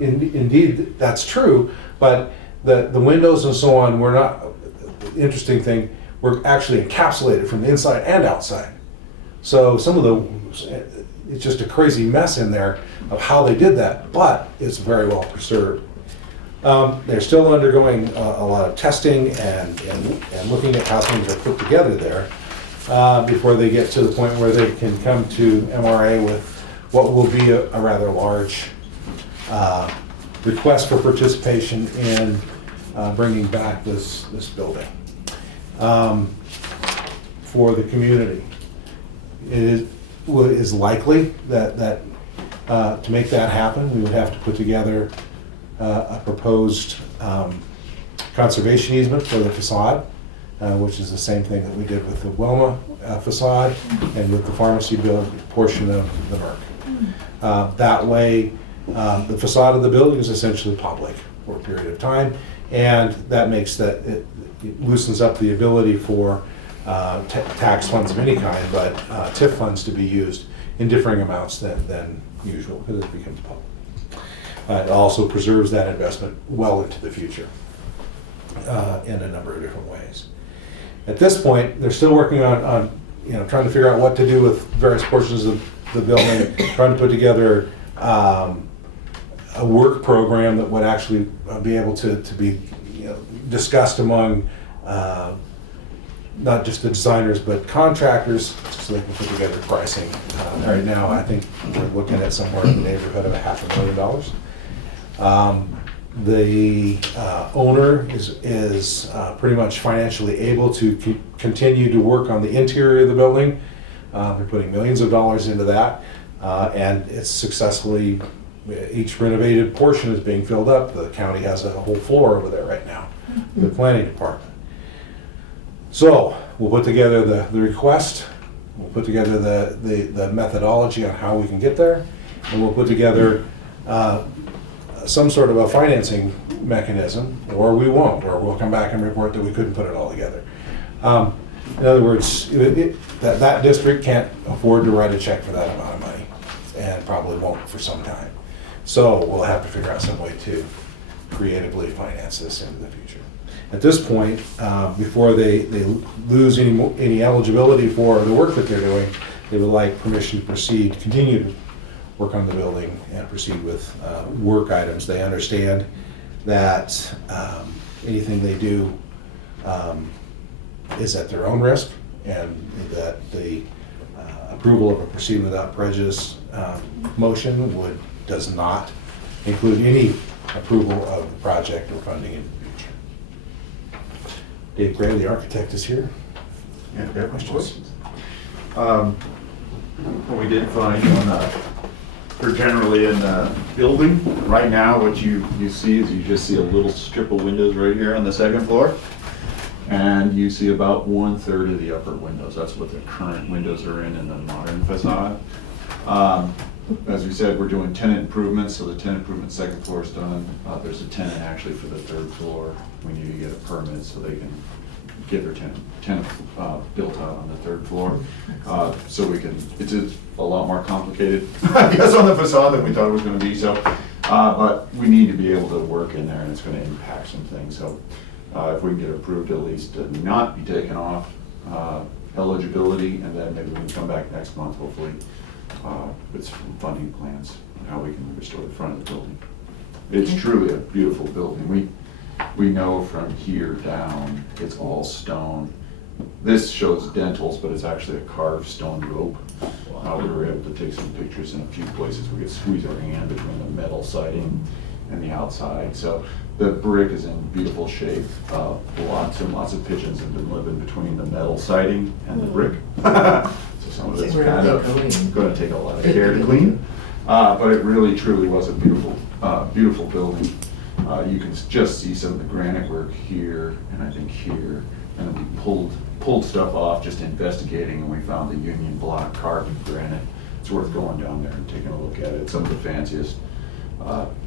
indeed that's true, but the windows and so on were not, the interesting thing, were actually encapsulated from the inside and outside. So some of it's just a crazy mess in there of how they did that, but it's very well preserved. They're still undergoing a lot of testing and looking at how things are put together there before they get to the point where they can come to MRA with what will be a rather large request for participation in bringing back this building for the community. It is likely that to make that happen, we would have to put together a proposed conservation easement for the facade, which is the same thing that we did with the Wilma facade and with the pharmacy build portion of the Merck. That way, the facade of the building is essentially public for a period of time, and that makes that, it loosens up the ability for tax funds of any kind, but TIF funds to be used in differing amounts than usual, because it becomes public. It also preserves that investment well into the future in a number of different ways. At this point, they're still working on trying to figure out what to do with various portions of the building, trying to put together a work program that would actually be able to be discussed among not just the designers but contractors, so they can put together pricing. Right now, I think we're looking at somewhere in the neighborhood of $500,000. The owner is pretty much financially able to continue to work on the interior of the building. They're putting millions of dollars into that, and it's successfully, each renovated portion is being filled up. The county has a whole floor over there right now, the planning department. So we'll put together the request, we'll put together the methodology on how we can get there, and we'll put together some sort of a financing mechanism, or we won't, or we'll come back and report that we couldn't put it all together. In other words, that district can't afford to write a check for that amount of money, and probably won't for some time. So we'll have to figure out some way to creatively finance this into the future. At this point, before they lose any eligibility for the work that they're doing, they would like permission to proceed, continue to work on the building and proceed with work items. They understand that anything they do is at their own risk, and that the approval of a proceed without prejudice motion does not include any approval of the project or funding in the future. Dave Gray, the architect, is here. Yeah, if you have questions. What we did find for generally in the building, right now what you see is you just see a little strip of windows right here on the second floor. And you see about 1/3 of the upper windows. That's what the current windows are in the modern facade. As we said, we're doing tenant improvements, so the tenant improvement second floor is done. There's a tenant actually for the third floor. We need to get a permit so they can get their tenant built out on the third floor. So we can, it's a lot more complicated, I guess, on the facade than we thought it was gonna be, so. But we need to be able to work in there, and it's gonna impact some things. So if we can get approved, at least to not be taken off eligibility, and then maybe we can come back next month, hopefully, with some funding plans on how we can restore the front of the building. It's truly a beautiful building. We know from here down, it's all stone. This shows dentals, but it's actually a carved stone rope. We were able to take some pictures in a few places. We could squeeze our hand between the metal siding and the outside. So the brick is in beautiful shape. Lots and lots of pigeons have been living between the metal siding and the brick. So some of it's kind of going to take a lot of care to clean. But it really, truly was a beautiful building. You can just see some of the granite work here, and I think here. And then we pulled stuff off just investigating, and we found the Union block carved in granite. It's worth going down there and taking a look at it. Some of the fanciest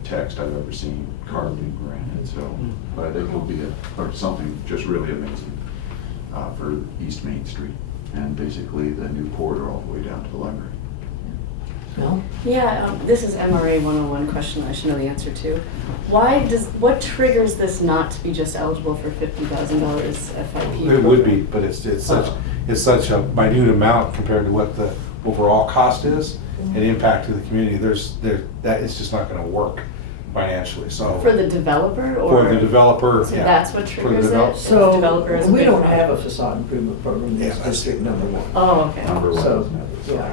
text I've ever seen carved in granite. So I think it'll be something just really amazing for East Main Street, and basically the new corridor all the way down to the library. Yeah, this is MRA 101 question I should know the answer to. What triggers this not to be just eligible for $50,000 FIP? It would be, but it's such a minute amount compared to what the overall cost is and impact to the community. That it's just not gonna work financially, so. For the developer or? For the developer, So yeah. that's what For the triggers it? develop- If the So, developer is a we big don't project? have a facade improvement program in Yeah, this that's- district, number one. Oh, okay. Number one. So, yeah,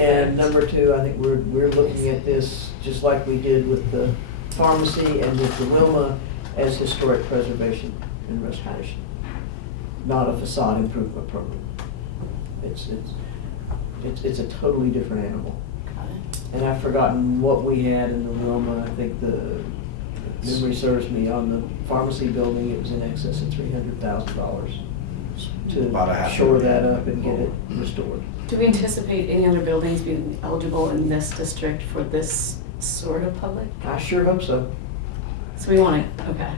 and number two, I think we're looking at this, just like we did with the pharmacy and with the Wilma, as historic preservation and restoration, not a facade improvement program. It's a totally different animal. Got it. And I've forgotten what we had in the Wilma. I think the memory serves me, on the pharmacy building, it was in excess of $300,000 About a to half shore million. that up and get it restored. Do we anticipate any other buildings being eligible in this district for this sort of public? I sure hope so. So we want to, okay.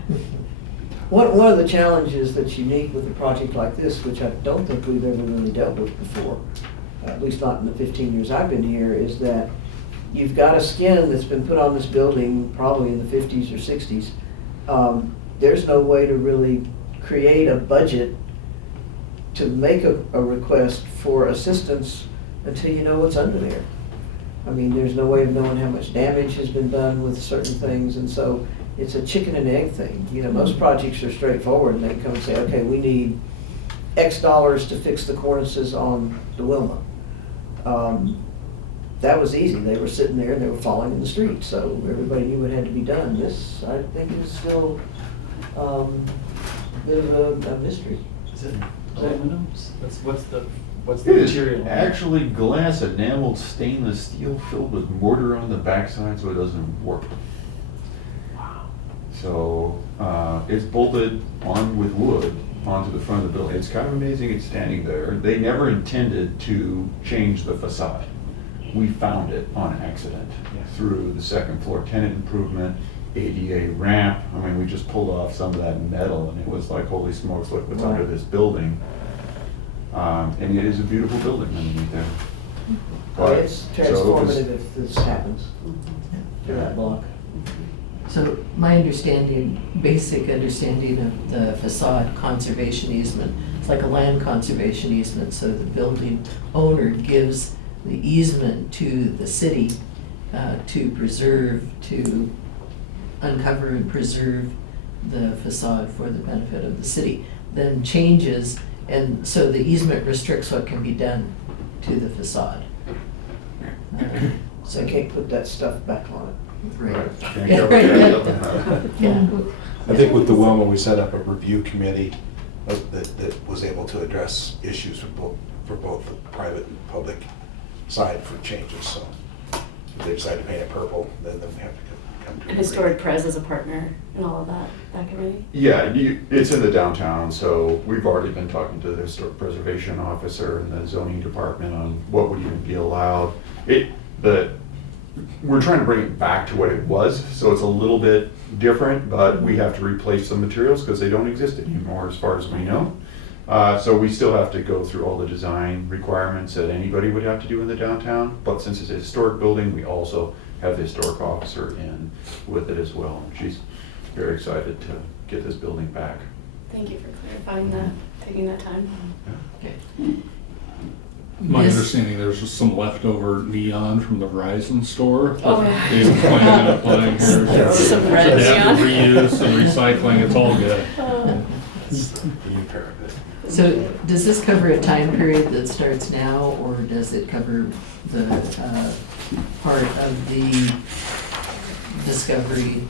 One of the challenges that's unique with a project like this, which I don't think we've ever really dealt with before, at least not in the 15 years I've been here, is that you've got a skin that's been put on this building probably in the 50s or 60s. There's no way to really create a budget to make a request for assistance until you know what's under there. I mean, there's no way of knowing how much damage has been done with certain things, and so it's a chicken and egg thing. You know, most projects are straightforward, and they come and say, okay, we need X dollars to fix the cornices on the Wilma. That was easy. They were sitting there and they were falling in the street, so everybody knew what had to be done. This, I think, is still a bit of a mystery. Is it aluminum? What's the It is material? actually glass enameled stainless steel filled with mortar on the backside so it doesn't warp. So it's bolted on with wood onto the front of the building. It's kind of amazing it's standing there. They never intended to change the facade. We found it on accident through the second floor tenant improvement, ADA ramp. I mean, we just pulled off some of that metal and it was like, holy smokes, look what's under this building. And it is a beautiful building underneath there. But- It's so it was- transformative if this happens to that block. So my understanding, basic understanding of the facade conservation easement, it's like a land conservation easement, so the building owner gives the easement to the city to preserve, to uncover and preserve the facade for the benefit of the city, then changes, and so the easement restricts what can be done to the facade. So they can't put that stuff back on it. Right. Can't Yeah, cover right, that. yeah. I think with the Wilma, we set up a review committee that was able to address issues for both the private and public side for changes, so if they decide to paint it purple, then we have to come to. And Historic Pres is a partner in all of that committee? Yeah, it's in the downtown, so we've already been talking to the historic preservation officer and the zoning department on what would even be allowed. We're trying to bring it back to what it was, so it's a little bit different, but we have to replace some materials because they don't exist anymore as far as we know. So we still have to go through all the design requirements that anybody would have to do in the downtown, but since it's a historic building, we also have the historic officer in with it as well. She's very excited to get this building back. Thank you for clarifying that, taking that time. My Yes. understanding, there's just some leftover neon from the Verizon store. Oh, yeah. They've planned on applying here. Some red Adaptive neon. reuse and recycling, it's all good. So does this cover a time period that starts now, or does it cover the part of the discovery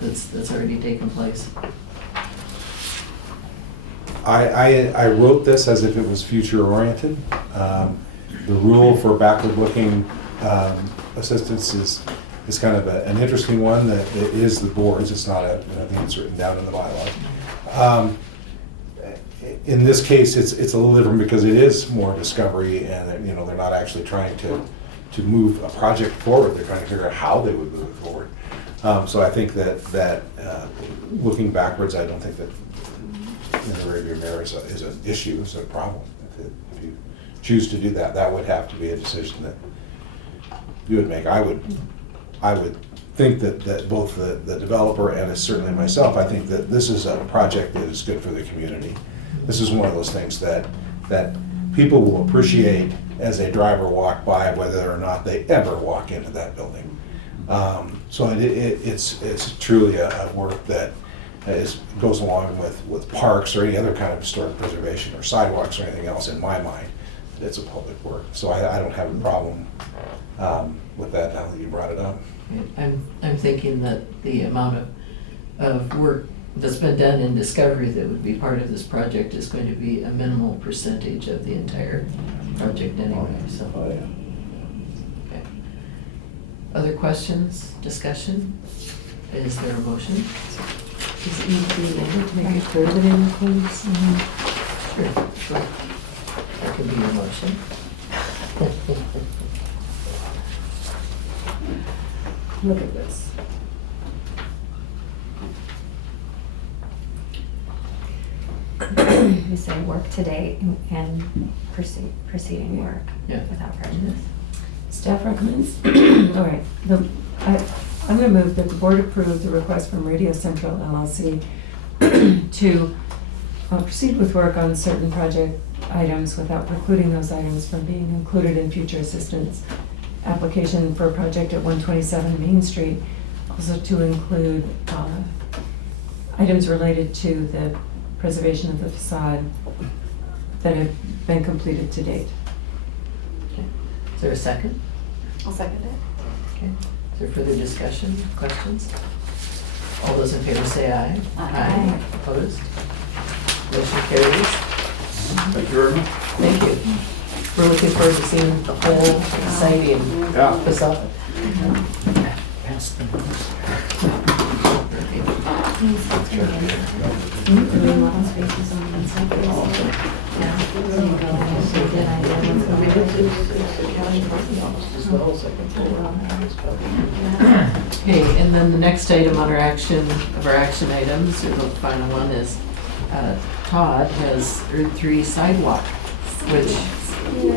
that's already taken place? I wrote this as if it was future oriented. The rule for backward looking assistance is kind of an interesting one that it is the board's. It's not I think it's written down in the bylaws. In this case, it's a little different because it is more discovery, and they're not actually trying to move a project forward. They're trying to figure out how they would move it forward. So I think that looking backwards, I don't think that in the rearview mirror is an issue, is a problem. If you choose to do that, that would have to be a decision that you would make. I would think that both the developer and certainly myself, I think that this is a project that is good for the community. This is one of those things that people will appreciate as they drive or walk by, whether or not they ever walk into that building. So it's truly a work that goes along with parks or any other kind of historic preservation or sidewalks or anything else in my mind. It's a public work. So I don't have a problem with that now that you brought it up. I'm thinking that the amount of work that's been done in discovery that would be part of this project is going to be a minimal percentage of the entire project anyway, so. Oh, yeah. Okay. Other questions, discussion? Is there a motion? Is it need to be amended to make it clear that it includes? Sure. That could be your motion. Look at this. You say work to date and proceeding work Yeah. without prejudice. Staff recommends, all right, I'm gonna move that the board approve the request from Radio Central LLC to proceed with work on certain project items without precluding those items from being included in future assistance application for a project at 127 Main Street, also to include items related to the preservation of the facade that have been completed to date. Is there a second? I'll second it. Okay. Is there further discussion, questions? All those in favor say aye. Aye. Opposed? Motion carries. Thank you very much. Thank you. We're looking forward to seeing the whole exciting Yeah. facade. Spaces on one side. Yeah. There you go. That's a good idea. Let's go. Okay, and then the next item on our action items, or the final one is, Todd has Route 3 sidewalk, which,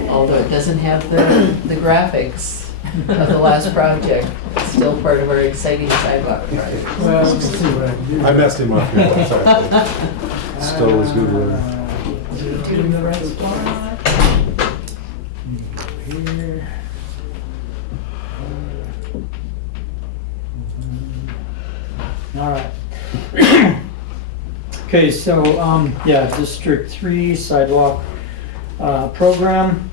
although it doesn't have the graphics of the last project, it's still part of our exciting sidewalk project. Well, let's see what I can do. I messed him up here, sorry. Still was good work. Is it in the right spot? Here. All right. Okay, so, yeah, District 3 sidewalk program.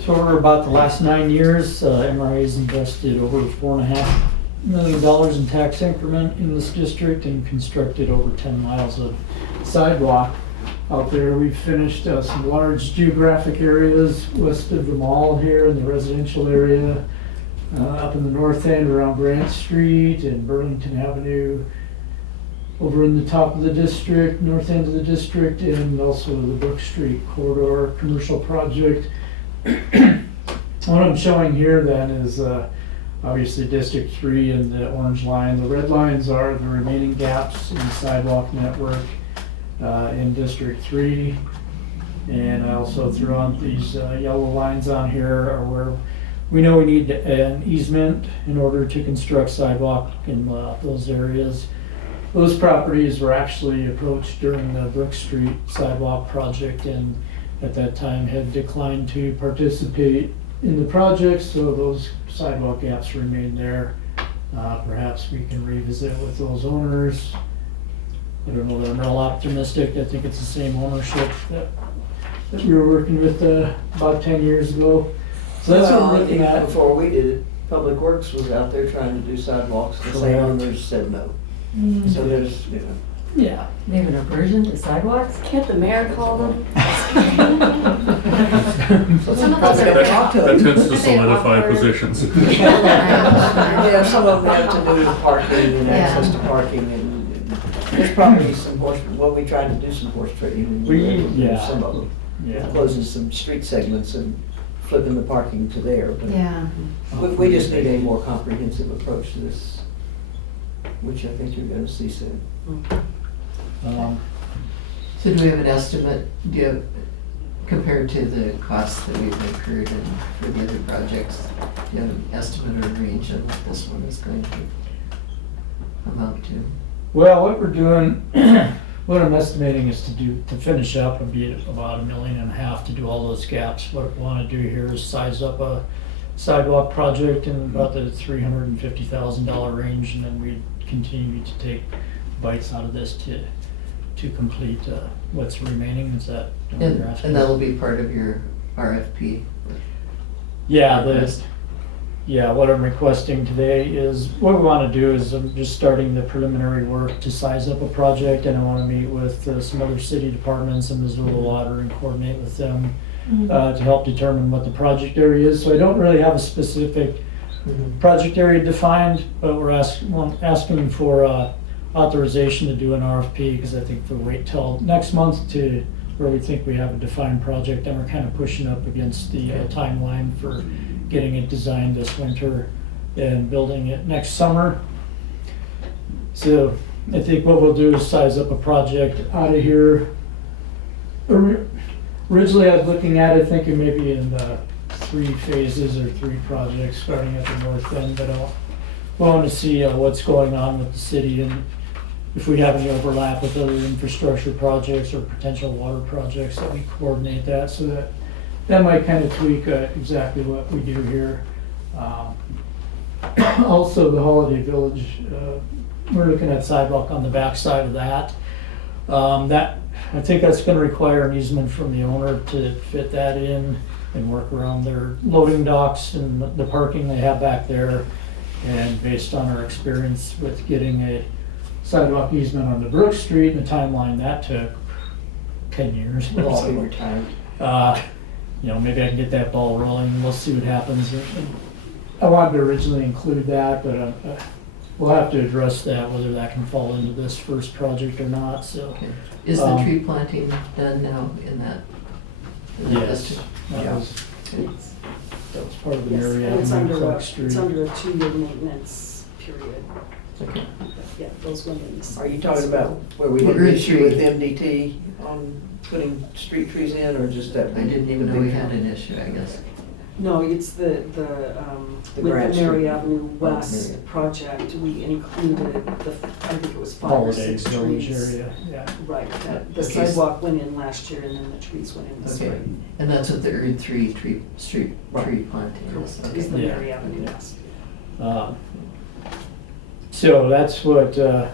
So over about the last 9 years, MRA's invested over $4.5 million in tax increment in this district and constructed over 10 miles of sidewalk out there. We've finished some large geographic areas west of the mall here in the residential area, up in the north end around Grant Street and Burlington Avenue, over in the top of the district, north end of the district, and also the Brook Street corridor commercial project. What I'm showing here then is obviously District 3 and the orange line. The red lines are the remaining gaps in the sidewalk network in District 3. And I also threw on these yellow lines on here are where we know we need an easement in order to construct sidewalk in those areas. Those properties were actually approached during the Brook Street sidewalk project and at that time had declined to participate in the project, so those sidewalk gaps remain there. Perhaps we can revisit with those owners. I don't know that I'm real optimistic. I think it's the same ownership that we were working with about 10 years ago. So that's what we're looking Even at. before we did it, Public Works was out there trying to do sidewalks, the same Correct. owners said no. So there's, you know. Yeah. They have an aversion to sidewalks? Can't the mayor call them? Some of those are. Talk to That them. tends to solidify positions. Yeah, some of them have to do with parking and Yeah. access to parking and there's probably some horse, well, we tried to do some horse trading. Yeah. Some of them, Yeah. closing some street segments and flipping the parking to there. But Yeah. we just need a more comprehensive approach to this, which I think you're gonna see soon. So do we have an estimate, compared to the costs that we've incurred for the other projects? Do you have an estimate or a range of what this one is going to amount to? Well, what we're doing, what I'm estimating is to finish up would be about $1.5 million to do all those gaps. What we want to do here is size up a sidewalk project in about the $350,000 range, and then we continue to take bites out of this to complete what's remaining. Is that what you're asking? And that'll be part of your RFP? Yeah, request? what I'm requesting today is, what we want to do is I'm just starting the preliminary work to size up a project, and I want to meet with some other city departments in Missoula Water and coordinate with them to help determine what the project area is. So I don't really have a specific project area defined, but we're asking for authorization to do an RFP, because I think if we wait till next month to where we think we have a defined project, then we're kind of pushing up against the timeline for getting it designed this winter and building it next summer. So I think what we'll do is size up a project out of here. Originally I was looking at it thinking maybe in 3 phases or 3 projects starting at the north end, but I want to see what's going on with the city and if we have any overlap with other infrastructure projects or potential water projects, that we coordinate that, so that might kind of tweak exactly what we do here. Also, the Holiday Village, we're looking at sidewalk on the back side of that. I think that's going to require an easement from the owner to fit that in and work around their loading docks and the parking they have back there. And based on our experience with getting a sidewalk easement on the Brook Street and the timeline that took 10 years. We'll all be retired. Maybe I can get that ball rolling. We'll see what happens. I wanted to originally include that, but we'll have to address that, whether that can fall into this first project or not. So, Okay. Is the tree planting done now in that? yes, district? that was part of the Yes, Mary and it's Avenue, under Clark a, Street. it's under a 2-year maintenance period. Okay. Yeah, those went in. Are you talking about where we had an issue with MDT on putting street trees in, or just that? I didn't even know we had an issue, I guess. No, it's the with the Grant Mary Street. Avenue Mary. West project, we included I think it was 5 or Holiday 6 Village trees. area, yeah. Right, the Okay. sidewalk went in last year and then the trees went in this Okay. spring. And that's what the street tree planting is. Correct, is the Yeah. Mary Avenue West. So that's what we're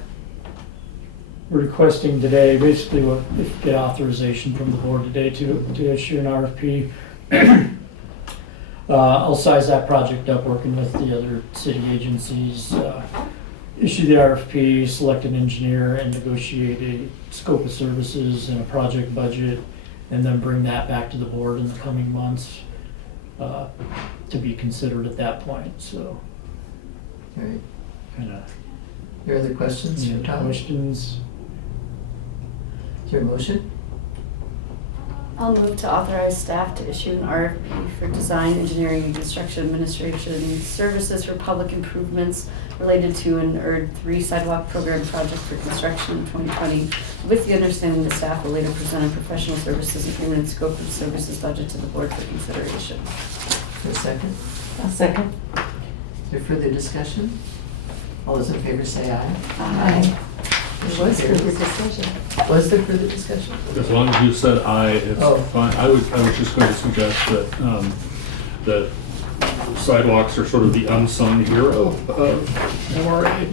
requesting today. Basically, if we get authorization from the board today to issue an RFP. I'll size that project up, working with the other city agencies, issue the RFP, select an engineer, and negotiate a scope of services and a project budget, and then bring that back to the board in the coming months to be considered at that point. So, All right. kind of. Your other questions for Any Tom? questions? Is there a motion? I'll move to authorize staff to issue an RFP for design, engineering, and construction administration services for public improvements related to an ERD 3 sidewalk program project for construction in 2020, with the understanding the staff will later present a professional services agreement and scope of services budget to the board for consideration. For a second? A second. Is there further discussion? All those in favor say aye. Aye. Motion Was carries. further discussion. Was there further discussion? As long as you said aye, it's Oh. fine. I was just going to suggest that, that sidewalks are sort of the unsung hero of MRA.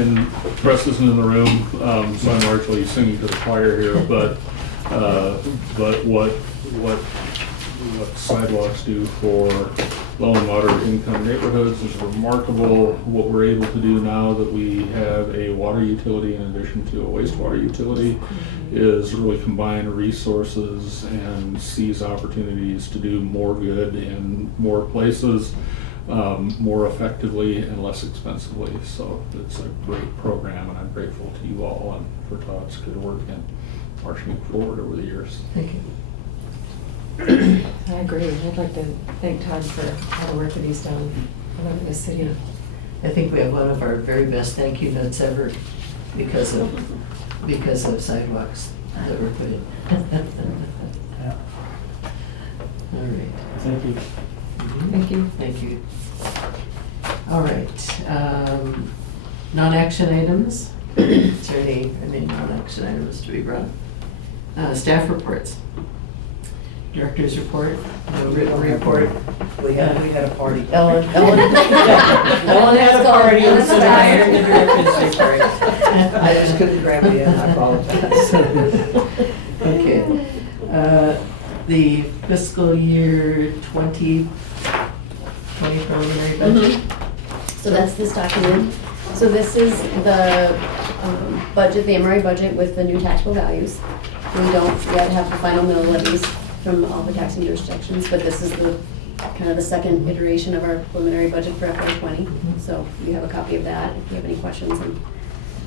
And press isn't in the room, so I'm largely singing to the choir here, but what sidewalks do for low and moderate income neighborhoods is remarkable. What we're able to do now that we have a water utility in addition to a wastewater utility is really combine resources and seize opportunities to do more good in more places, more effectively and less expensively. So it's a great program, and I'm grateful to you all and for Todd's good work in marching it forward over the years. Thank you. I agree. I'd like to thank Todd for all the work that he's done around the city. I think we have one of our very best thank you notes ever because of sidewalks that were put in. Yeah. All right. Thank you. Thank you. Thank you. All right, non-action items. Is there any non-action items to be brought? Staff reports. Director's report, no written report. We had a party. Ellen had a party. That's so I hired the director's report. I just couldn't grab it in, I apologize. Okay. The fiscal year 2020 preliminary budget. So that's this document. So this is the budget, the MRA budget with the new taxable values. We don't yet have the final mill levies from all the taxing jurisdictions, but this is the kind of the second iteration of our preliminary budget for FY20. So you have a copy of that. If you have any questions, I'm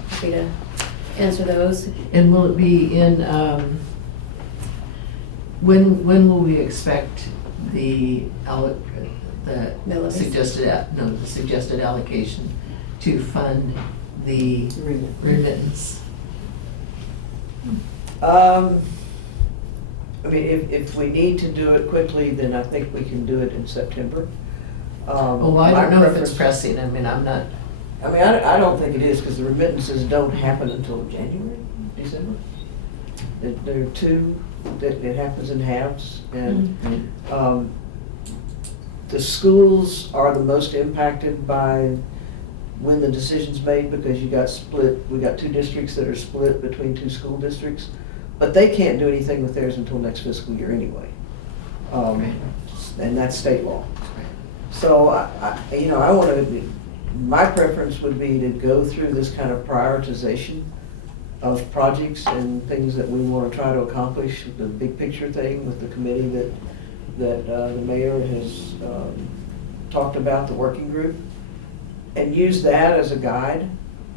happy to answer those. And will it be in, when will we expect the Mill levies? suggested allocation to fund the remittance? I mean, if we need to do it quickly, then I think we can do it in September. Oh, I don't know if it's pressing, I mean, I'm not, I mean, I don't think it is, because the remittances don't happen until January, December. There are two, that it happens in halves, and the schools are the most impacted by when the decision's made, because you got split, we got two districts that are split between two school districts, but they can't do anything with theirs until next fiscal year anyway. And that's state law. So, I want to, my preference would be to go through this kind of prioritization of projects and things that we want to try to accomplish, the big picture thing with the committee that the mayor has talked about, the working group, and use that as a guide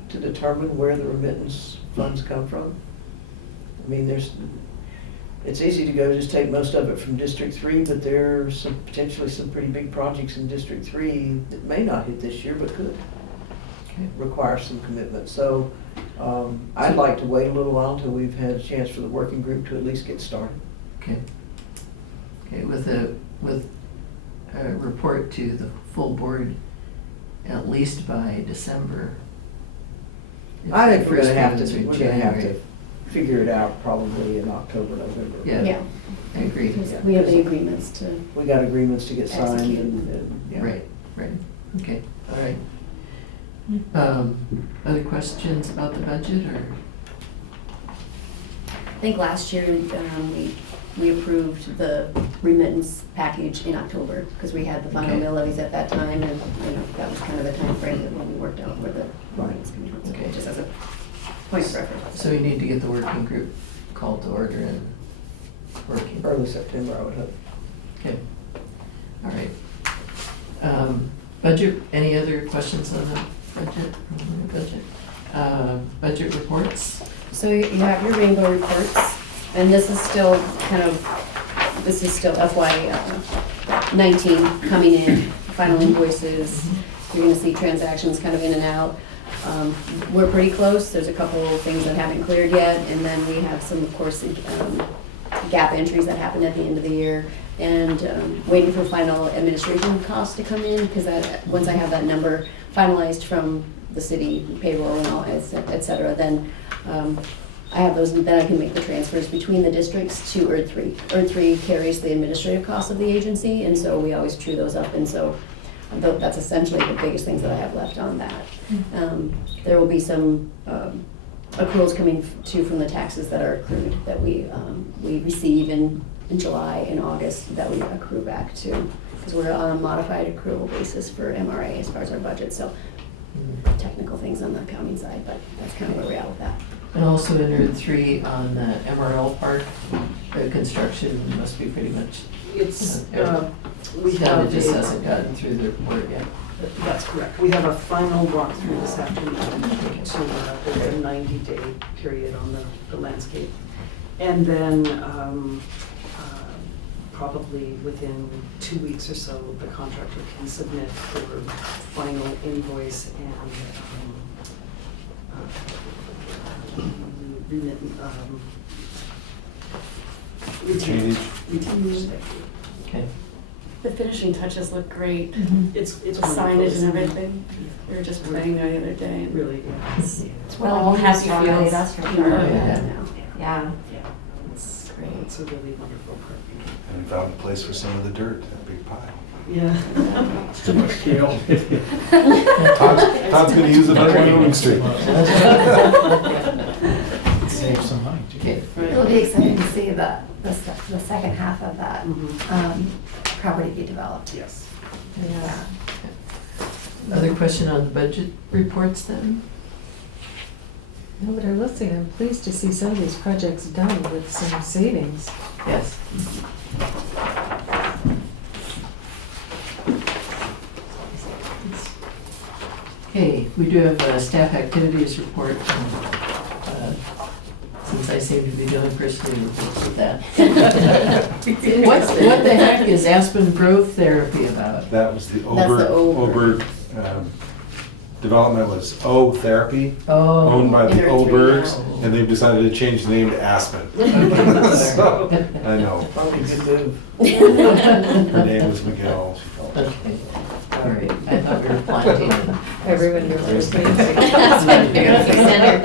to determine where the remittance funds come from. I mean, it's easy to go just take most of it from District 3, but there are potentially some pretty big projects in District 3 that may not hit this year, but could require some commitment. So I'd like to wait a little while until we've had a chance for the working group to at least get started. okay. Okay, with a report to the full board at least by December. I think we're First gonna have meetings to, are we're gonna have January. to figure it out probably in October, November. Yeah. I agree. Because we have the agreements to, We got agreements to get signed Execute. and yeah. Right, okay, all right. Other questions about the budget, or? I think last year, we approved the remittance package in October, because we had the final Okay. mill levies at that time, and, that was kind of the time frame that when we worked out where the lines came from. So Okay. just as a point of reference. So we need to get the working group called to order and working. Early September, I would hope. Okay, all right. Budget, any other questions on the budget? Budget reports? So you have your rainbow reports, and this is still FY19 coming in, final invoices. You're gonna see transactions kind of in and out. We're pretty close, there's a couple of things that haven't cleared yet, and then we have some, of course, gap entries that happened at the end of the year, and waiting for final administration costs to come in, because once I have that number finalized from the city payroll and all, et cetera, then I have those, and then I can make the transfers between the districts to ERD3. ERD3 carries the administrative costs of the agency, and so we always true those up, and so that's essentially the biggest things that I have left on that. There will be some accruals coming from the taxes that are accrued, that we receive in July and August, that we accrue back to, because we're on a modified accrual basis for MRA as far as our budget, so technical things on the accounting side, but that's kind of where we're at with that. And also in ERD 3 on the MRL park, the construction must be pretty much. It's, We it just hasn't gotten through the report yet. That's correct. We have a final walkthrough this afternoon to the 90-day period on the landscape. And then probably within 2 weeks or so, the contractor can submit for final invoice and Okay. The finishing touches look great. It's The wonderful. signage isn't and it? everything. We were just playing there the other day. and Really, yeah. It's All well happy used already, feels. that's for Yeah. sure. Yeah. Yeah, Yeah. it's great. It's a really wonderful park. And we found a place for some of the dirt, that big pile. Yeah. It's too much scale. Todd's gonna use it on Wyoming Street. Save some money. Okay, It'll be exciting to see the second half of that Mhm. property be developed. Yes. Yeah. other question on the budget reports then? No, but I'm listening, I'm pleased to see some of these projects done with some savings. Yes. Okay, we do have a staff activities report. Since I seem to be the only person who looks at that. What the heck is Aspen Grove Therapy about? That was the That's the Oberg development was O Therapy, Oh. owned by the Inner Obergs, three and they've decided to change the name to Aspen. So, I know. Probably good move. Her name was Miguel. She felt it. Okay, all right, I thought we were planting. Everyone knows what's fancy. Aspen Community Center.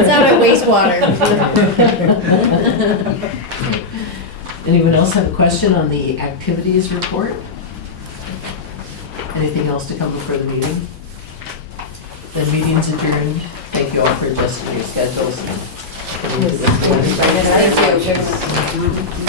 It's out at wastewater. Anyone else have a question on the activities report? Anything else to come before the meeting? Then meeting's adjourned. Thank you all for adjusting your schedules. Thank you.